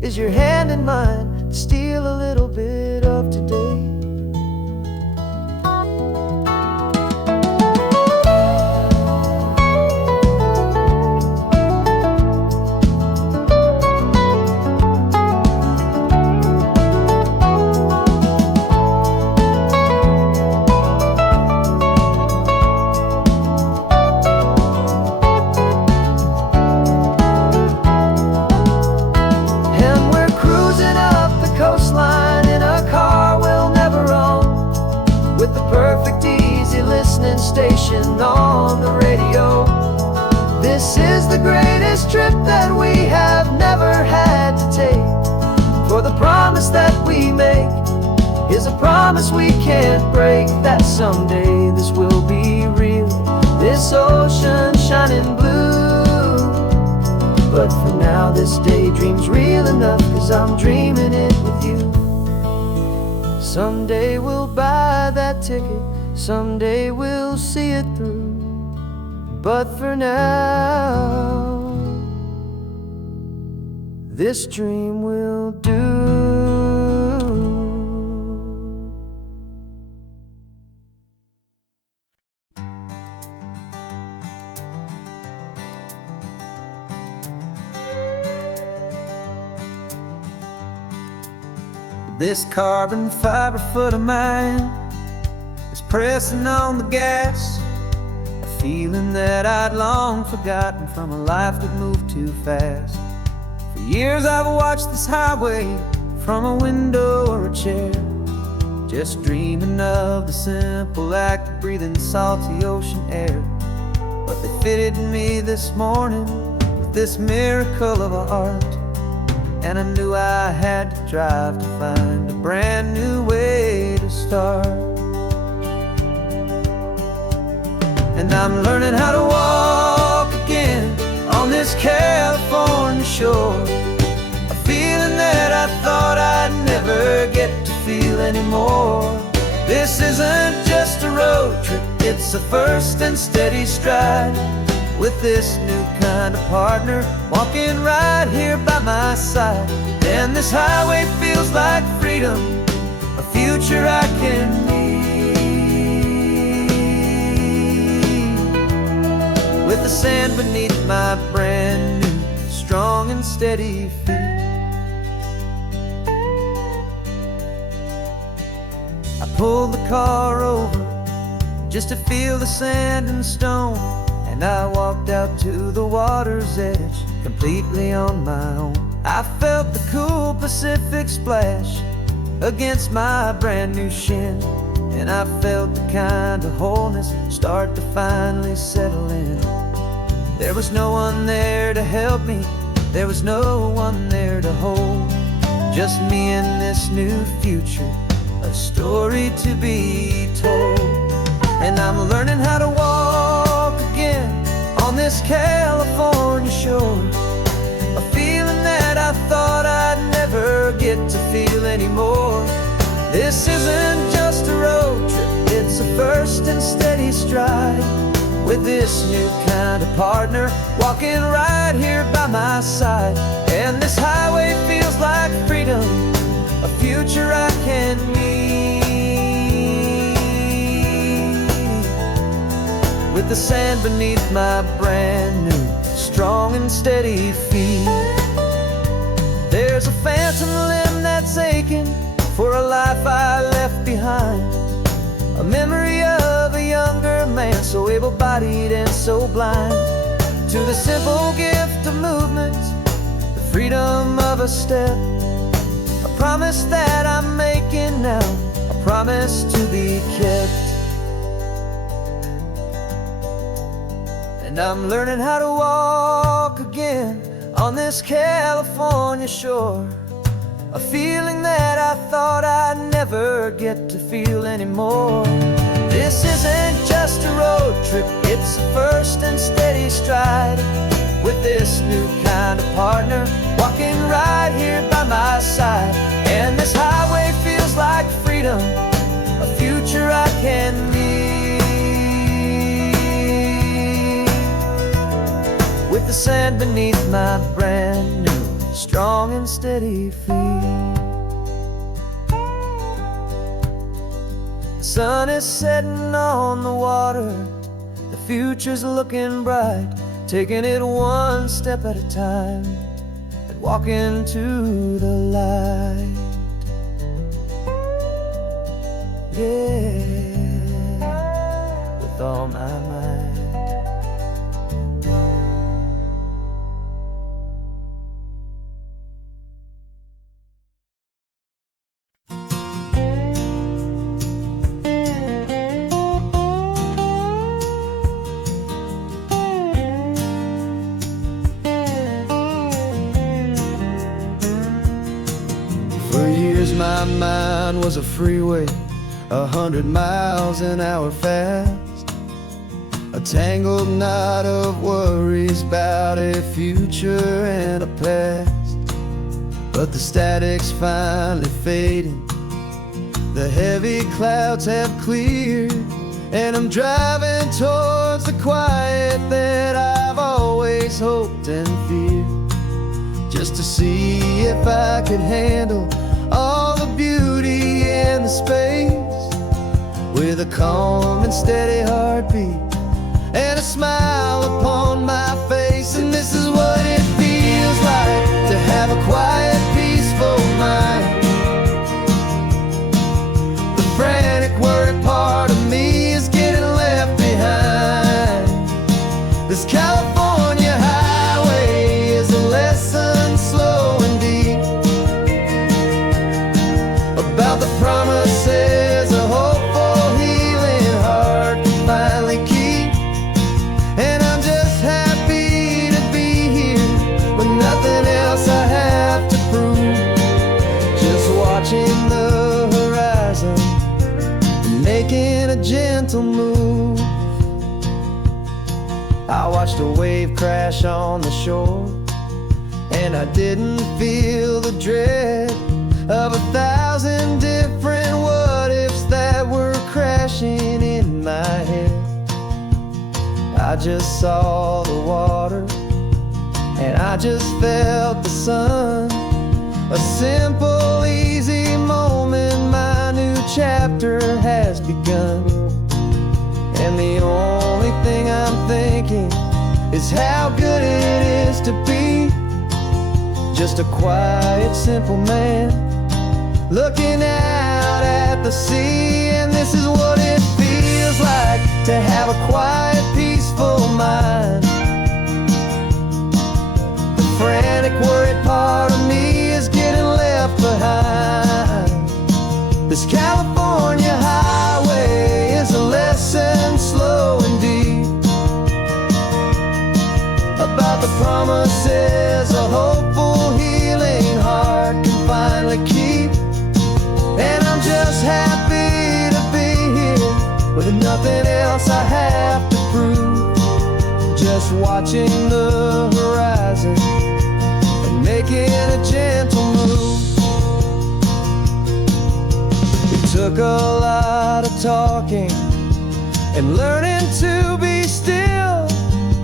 is your hand in mine to steal a little bit of today. Station on the radio. This is the greatest trip that we have never had to take, for the promise that we make is a promise we can't break, that someday this will be real, this ocean shining blue. But for now this daydream's real enough, 'cause I'm dreaming it with you. Someday we'll buy that ticket, someday we'll see it through, but for now, this dream will do. This carbon fiber foot of mine is pressing on the gas, a feeling that I'd long forgotten from a life that moved too fast. For years I've watched this highway from a window or a chair, just dreaming of the simple act of breathing salty ocean air. But they fitted me this morning with this miracle of art, and I knew I had to drive to find a brand new way to start. And I'm learning how to walk again on this California shore, a feeling that I thought I'd never get to feel anymore. This isn't just a road trip, it's a first and steady stride, with this new kind of partner walking right here by my side. And this highway feels like freedom, a future I can need, with the sand beneath my brand new strong and steady feet. I pulled the car over just to feel the sand and stone, and I walked out to the water's edge completely on my own. I felt the cool Pacific splash against my brand new shin, and I felt the kind of wholeness start to finally settle in. There was no one there to help me, there was no one there to hold, just me and this new future, a story to be told. And I'm learning how to walk again on this California shore, a feeling that I thought I'd never get to feel anymore. This isn't just a road trip, it's a first and steady stride, with this new kind of partner walking right here by my side. And this highway feels like freedom, a future I can need, with the sand beneath my brand new strong and steady feet. There's a phantom limb that's aching for a life I left behind, a memory able-bodied and so blind to the simple gift of movement, the freedom of a step. A promise that I'm making now, a promise to be kept. And I'm learning how to walk again on this California shore, a feeling that I thought I'd never get to feel anymore. This isn't just a road trip, it's a first and steady stride, with this new kind of partner walking right here by my side. And this highway feels like freedom, a future I can meet, with the sand beneath my brand new, strong and steady feet. The sun is setting on the water, the future's looking bright, taking it one step at a time and walking to the light. Yeah, with all my might. For years my mind was a freeway, 100 miles an hour fast, a tangled knot of worries about a future and a past. But the static's finally fading, the heavy clouds have cleared, and I'm driving towards the quiet that I've always hoped and feared, just to see if I could handle all the beauty and the space, with a calm and steady heartbeat and a smile upon my face. And this is what it feels like to have a quiet, peaceful mind. The frantic, worried part of me is getting left behind. This California highway is a lesson slow and deep about the promises a hopeful, healing heart can finally keep. And I'm just happy to be here with nothing else I have to prove, just watching the horizon and making a gentle move. I watched a wave crash on the shore, and I didn't feel the dread of 1,000 different what-ifs that were crashing in my head. I just saw the water, and I just felt the sun. A simple, easy moment, my new chapter has begun. And the only thing I'm thinking is how good it is to be just a quiet, simple man looking out at the sea. And this is what it feels like to have a quiet, peaceful mind. The frantic, worried part of me is getting left behind. This California highway is a lesson slow and deep about the promises a hopeful, healing heart can finally keep. And I'm just happy to be here with nothing else I have to prove, just watching the horizon and making a gentle move. It took a lot of talking and learning to be still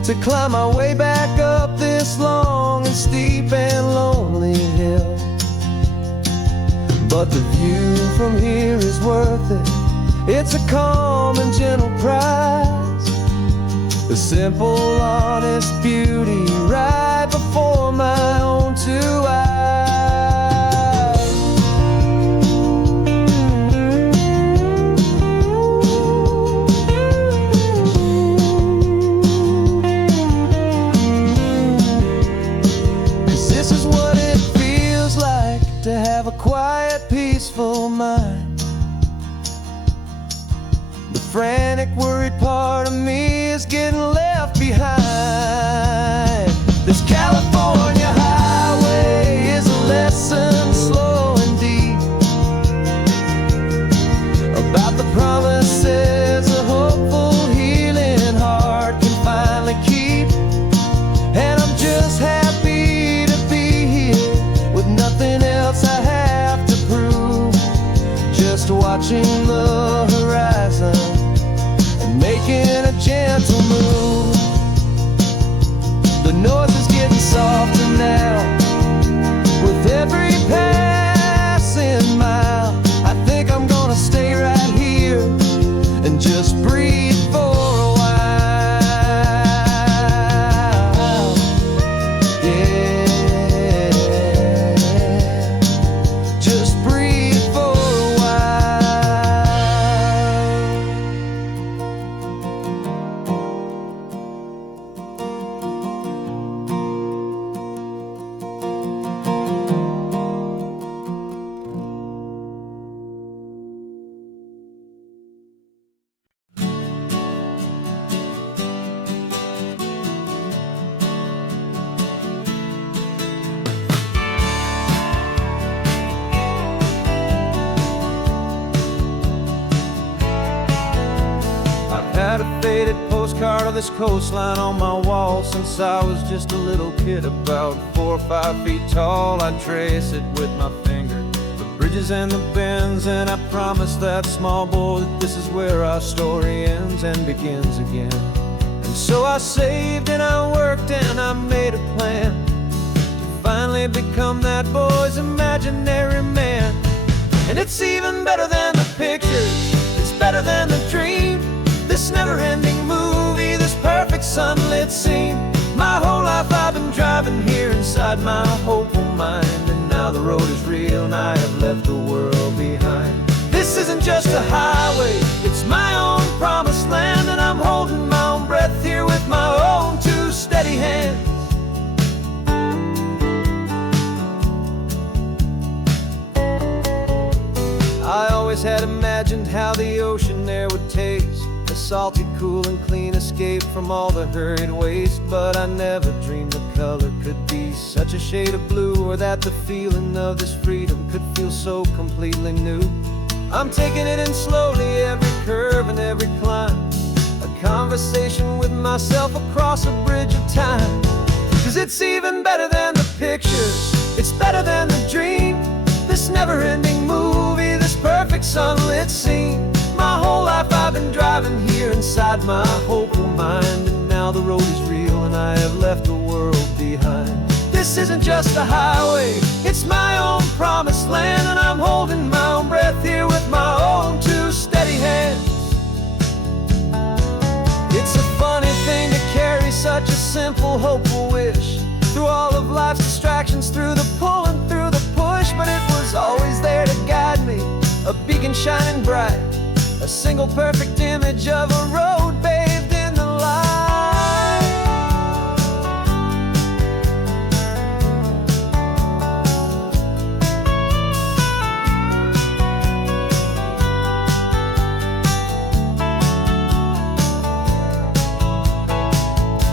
to climb my way back up this long and steep and lonely hill. But the view from here is worth it. It's a calm and gentle prize, the simple, honest beauty right before my own two eyes. frantic, worried part of me is getting left behind. This California highway is a lesson slow and deep about the promises a hopeful, healing heart can finally keep. And I'm just happy to be here with nothing else I have to prove, just watching the horizon and making a gentle move. The noise is getting softer now with every passing mile. I think I'm gonna stay right here and just breathe for a while. Yeah, just breathe for a while. Had a faded postcard of this coastline on my wall since I was just a little kid, about 4 or 5 feet tall. I trace it with my finger, the bridges and the bends, and I promised that small boy that this is where our story ends and begins again. And so I saved and I worked and I made a plan to finally become that boy's imaginary man. And it's even better than the pictures, it's better than the dream, this never-ending movie, this perfect sunlit scene. My whole life I've been driving here inside my hopeful mind, and now the road is real and I have left the world behind. This isn't just a highway, it's my own promised land, and I'm holding my own breath here with my own 2 steady hands. I always had imagined how the ocean air would taste, a salty, cool and clean escape from all the hurried waste. But I never dreamed the color could be such a shade of blue, or that the feeling of this freedom could feel so completely new. I'm taking it in slowly, every curve and every climb, a conversation with myself across a bridge of time. 'Cause it's even better than the pictures, it's better than the dream, this never-ending movie, this perfect sunlit scene. My whole life I've been driving here inside my hopeful mind, and now the road is real and I have left the world behind. This isn't just a highway, it's my own promised land, and I'm holding my own breath here with my own 2 steady hands. It's a funny thing to carry such a simple, hopeful wish through all of life's distractions, through the pull and through the push, but it was always there to guide me, a beacon shining bright, a single perfect image of a road bathed in the light.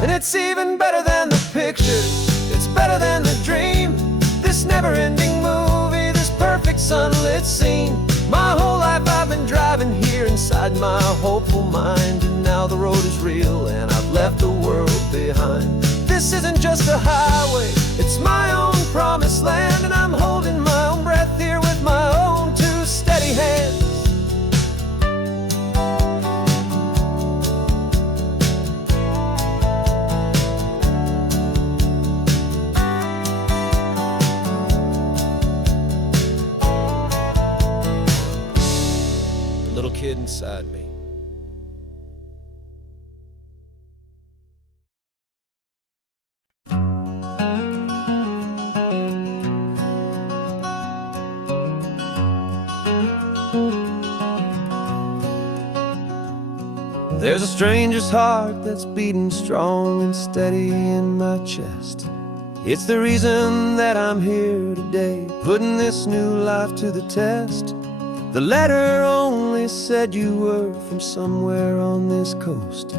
And it's even better than the pictures, it's better than the dream, this never-ending movie, this perfect sunlit scene. My whole life I've been driving here inside my hopeful mind, and now the road is real and I've left the world behind. This isn't just a highway, it's my own promised land, and I'm holding my own breath here with my own 2 steady hands. Little kid inside me. There's a stranger's heart that's beating strong and steady in my chest. It's the reason that I'm here today, putting this new life to the test. The letter only said you were from somewhere on this coast,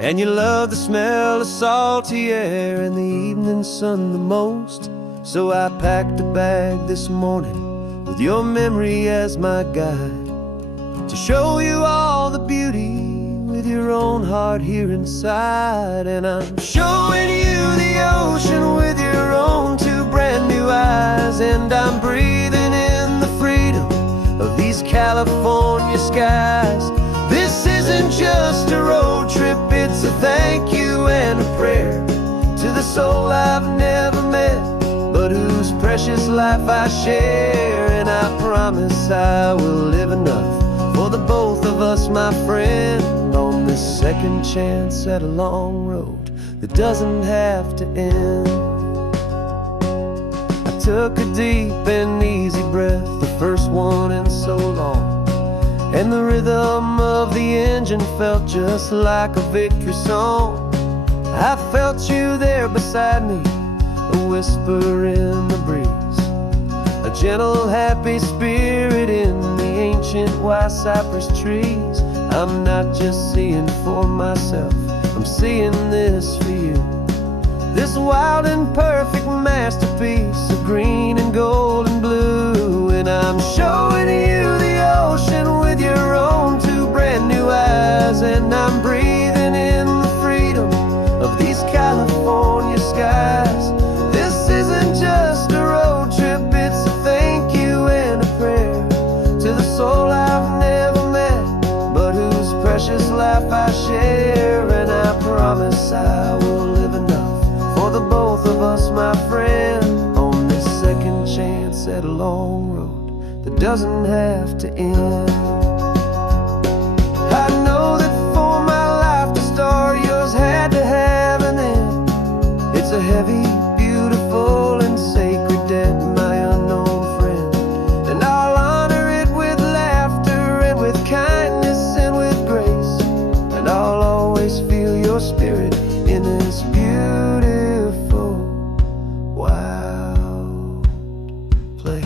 and you love the smell of salty air and the evening sun the most. So I packed a bag this morning with your memory as my guide, to show you all the beauty with your own heart here inside. And I'm showing you the ocean with your own two brand new eyes, and I'm breathing in the freedom of these California skies. This isn't just a road trip, it's a thank you and a prayer to the soul I've never met, but whose precious life I share. And I promise I will live enough for the both of us, my friend, on this second chance at a long road that doesn't have to end. I took a deep and easy breath, the first one in so long, and the rhythm of the engine felt just like a victory song. I felt you there beside me, a whisper in the breeze, a gentle happy spirit in the ancient white cypress trees. I'm not just seeing for myself, I'm seeing this for you, this wild and perfect masterpiece of green and gold and blue. And I'm showing you the ocean with your own two brand new eyes, and I'm breathing in the freedom of these California skies. This isn't just a road trip, it's a thank you and a prayer to the soul I've never met, but whose precious life I share. And I promise I will live enough for the both of us, my friend, on this second chance at a long road that doesn't have to end. I know that for my life to start, yours had to have an end. It's a heavy, beautiful, and sacred debt, my unknown friend, and I'll honor it with laughter and with kindness and with grace, and I'll always feel your spirit in this beautiful, wild place.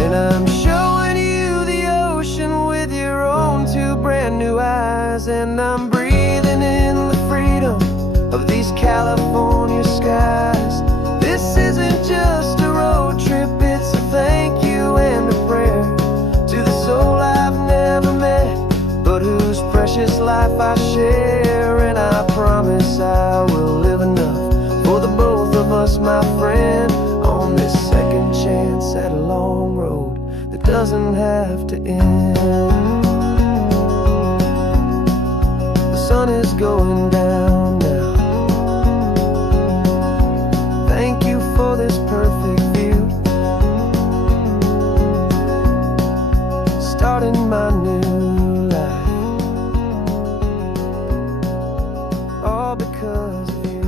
And I'm showing you the ocean with your own two brand new eyes, and I'm breathing in the freedom of these California skies. This isn't just a road trip, it's a thank you and a prayer to the soul I've never met, but whose precious life I share. And I promise I will live enough for the both of us, my friend, on this second chance at a long road that doesn't have to end. The sun is going down now. Thank you for this perfect view, starting my new life, all because of you.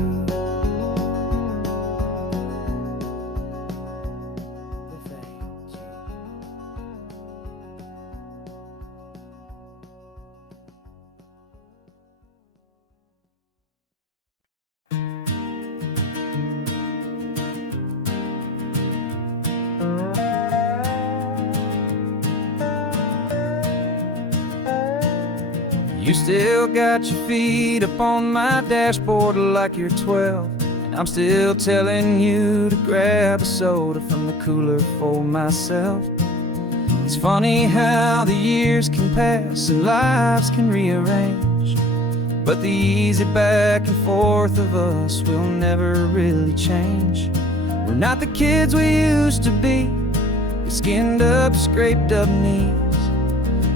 Thank you. You still got your feet up on my dashboard like you're 12, and I'm still telling you to grab a soda from the cooler for myself. It's funny how the years can pass and lives can rearrange, but the easy back and forth of us will never really change. We're not the kids we used to be, with skinned up, scraped up knees,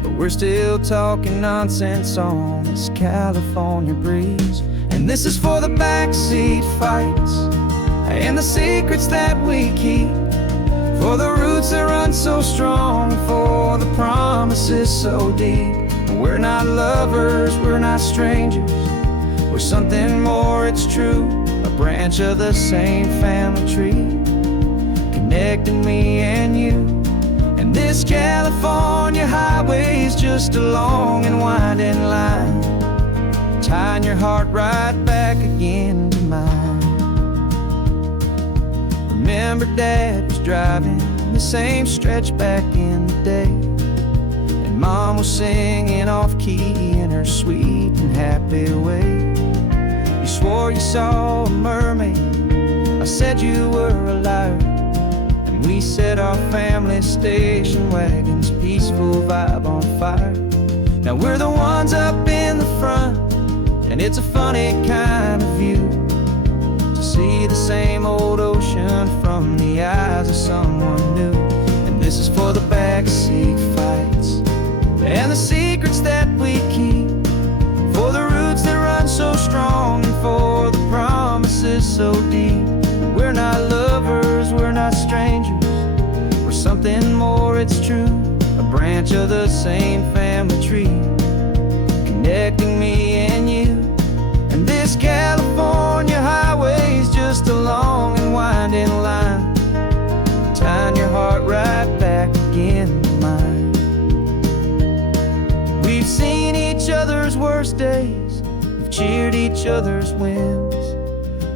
but we're still talking nonsense on this California breeze. And this is for the backseat fights and the secrets that we keep, for the roots that run so strong, for the promises so deep. We're not lovers, we're not strangers, we're something more, it's true, a branch of the same family tree, connecting me and you. And this California highway is just a long and winding line, tying your heart right back again to mine. Remember Dad was driving the same stretch back in the day, and Mom was singing off-key in her sweet and happy way. You swore you saw a mermaid, I said you were a liar, and we set our family station wagon's peaceful vibe on fire. Now we're the ones up in the front, and it's a funny kind of view to see the same old ocean from the eyes of someone new. And this is for the backseat fights and the secrets that we keep, for the roots that run so strong and for the promises so deep. We're not lovers, we're not strangers, we're something more, it's true. A branch of the same family tree, connecting me and you. And this California highway's just a long and winding line, tying your heart right back again to mine. We've seen each other's worst days, we've cheered each other's wins.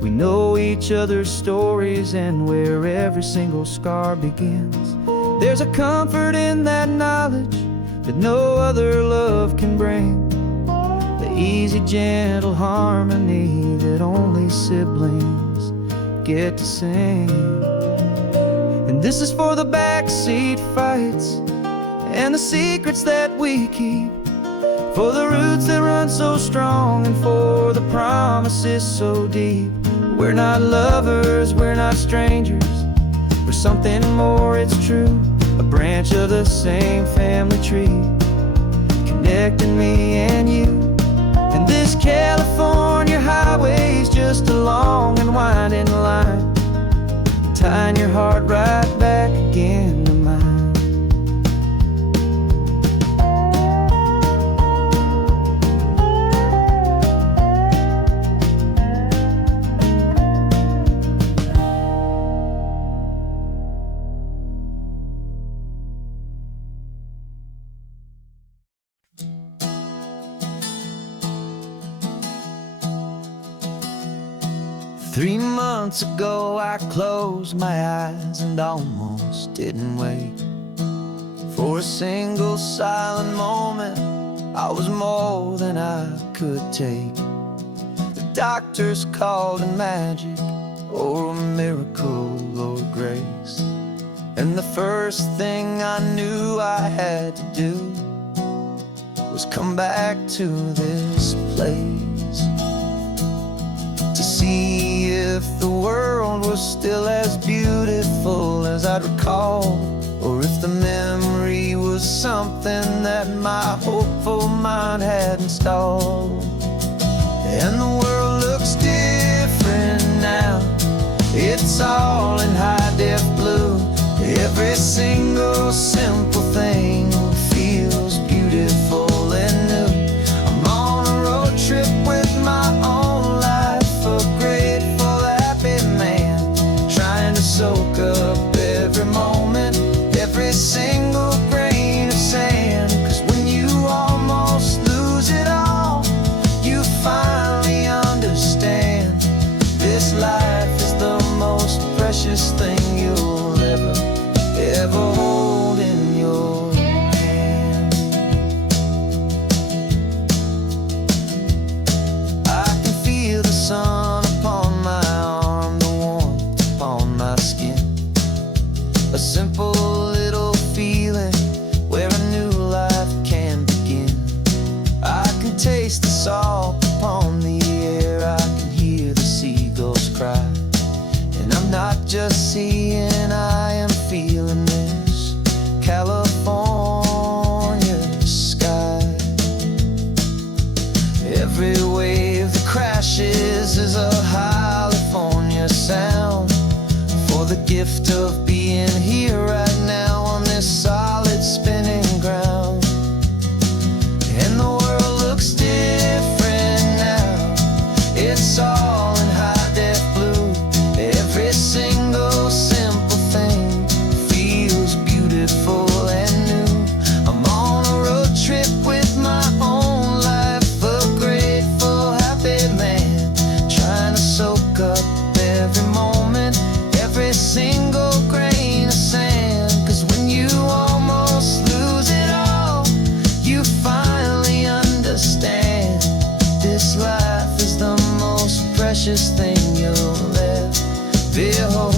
We know each other's stories and where every single scar begins. There's a comfort in that knowledge that no other love can bring, the easy, gentle harmony that only siblings get to sing. And this is for the backseat fights and the secrets that we keep, for the roots that run so strong and for the promises so deep. We're not lovers, we're not strangers, we're something more, it's true. A branch of the same family tree, connecting me and you. And this California highway's just a long and winding line, tying your heart right back again to mine. Three months ago I closed my eyes and almost didn't wake. For a single silent moment, I was more than I could take. The doctors called it magic, or a miracle, or grace. And the first thing I knew I had to do was come back to this place, to see if the world was still as beautiful as I'd recall, or if the memory was something that my hopeful mind had installed. And the world looks different now, it's all in high-def blue. Every single simple thing feels beautiful and new. I'm on a road trip with my own life, a grateful, happy man, trying to soak up every moment, every single grain of sand. 'Cause when you almost lose it all, you finally understand this life is the most precious thing you'll ever hold in your hand. I can feel the sun upon my arm, the warmth upon my skin, a simple little feeling where a new life can begin. I can taste the salt upon the air, I can hear the seagulls cry, and I'm not just seeing, I am feeling this California sky. Every wave that crashes is a California sound, for the gift of being here right now on this solid spinning ground. And the world looks different now, it's all in high-def blue. Every single simple thing feels beautiful and new. I'm on a road trip with my own life, a grateful, sweetest thing you'll ever behold.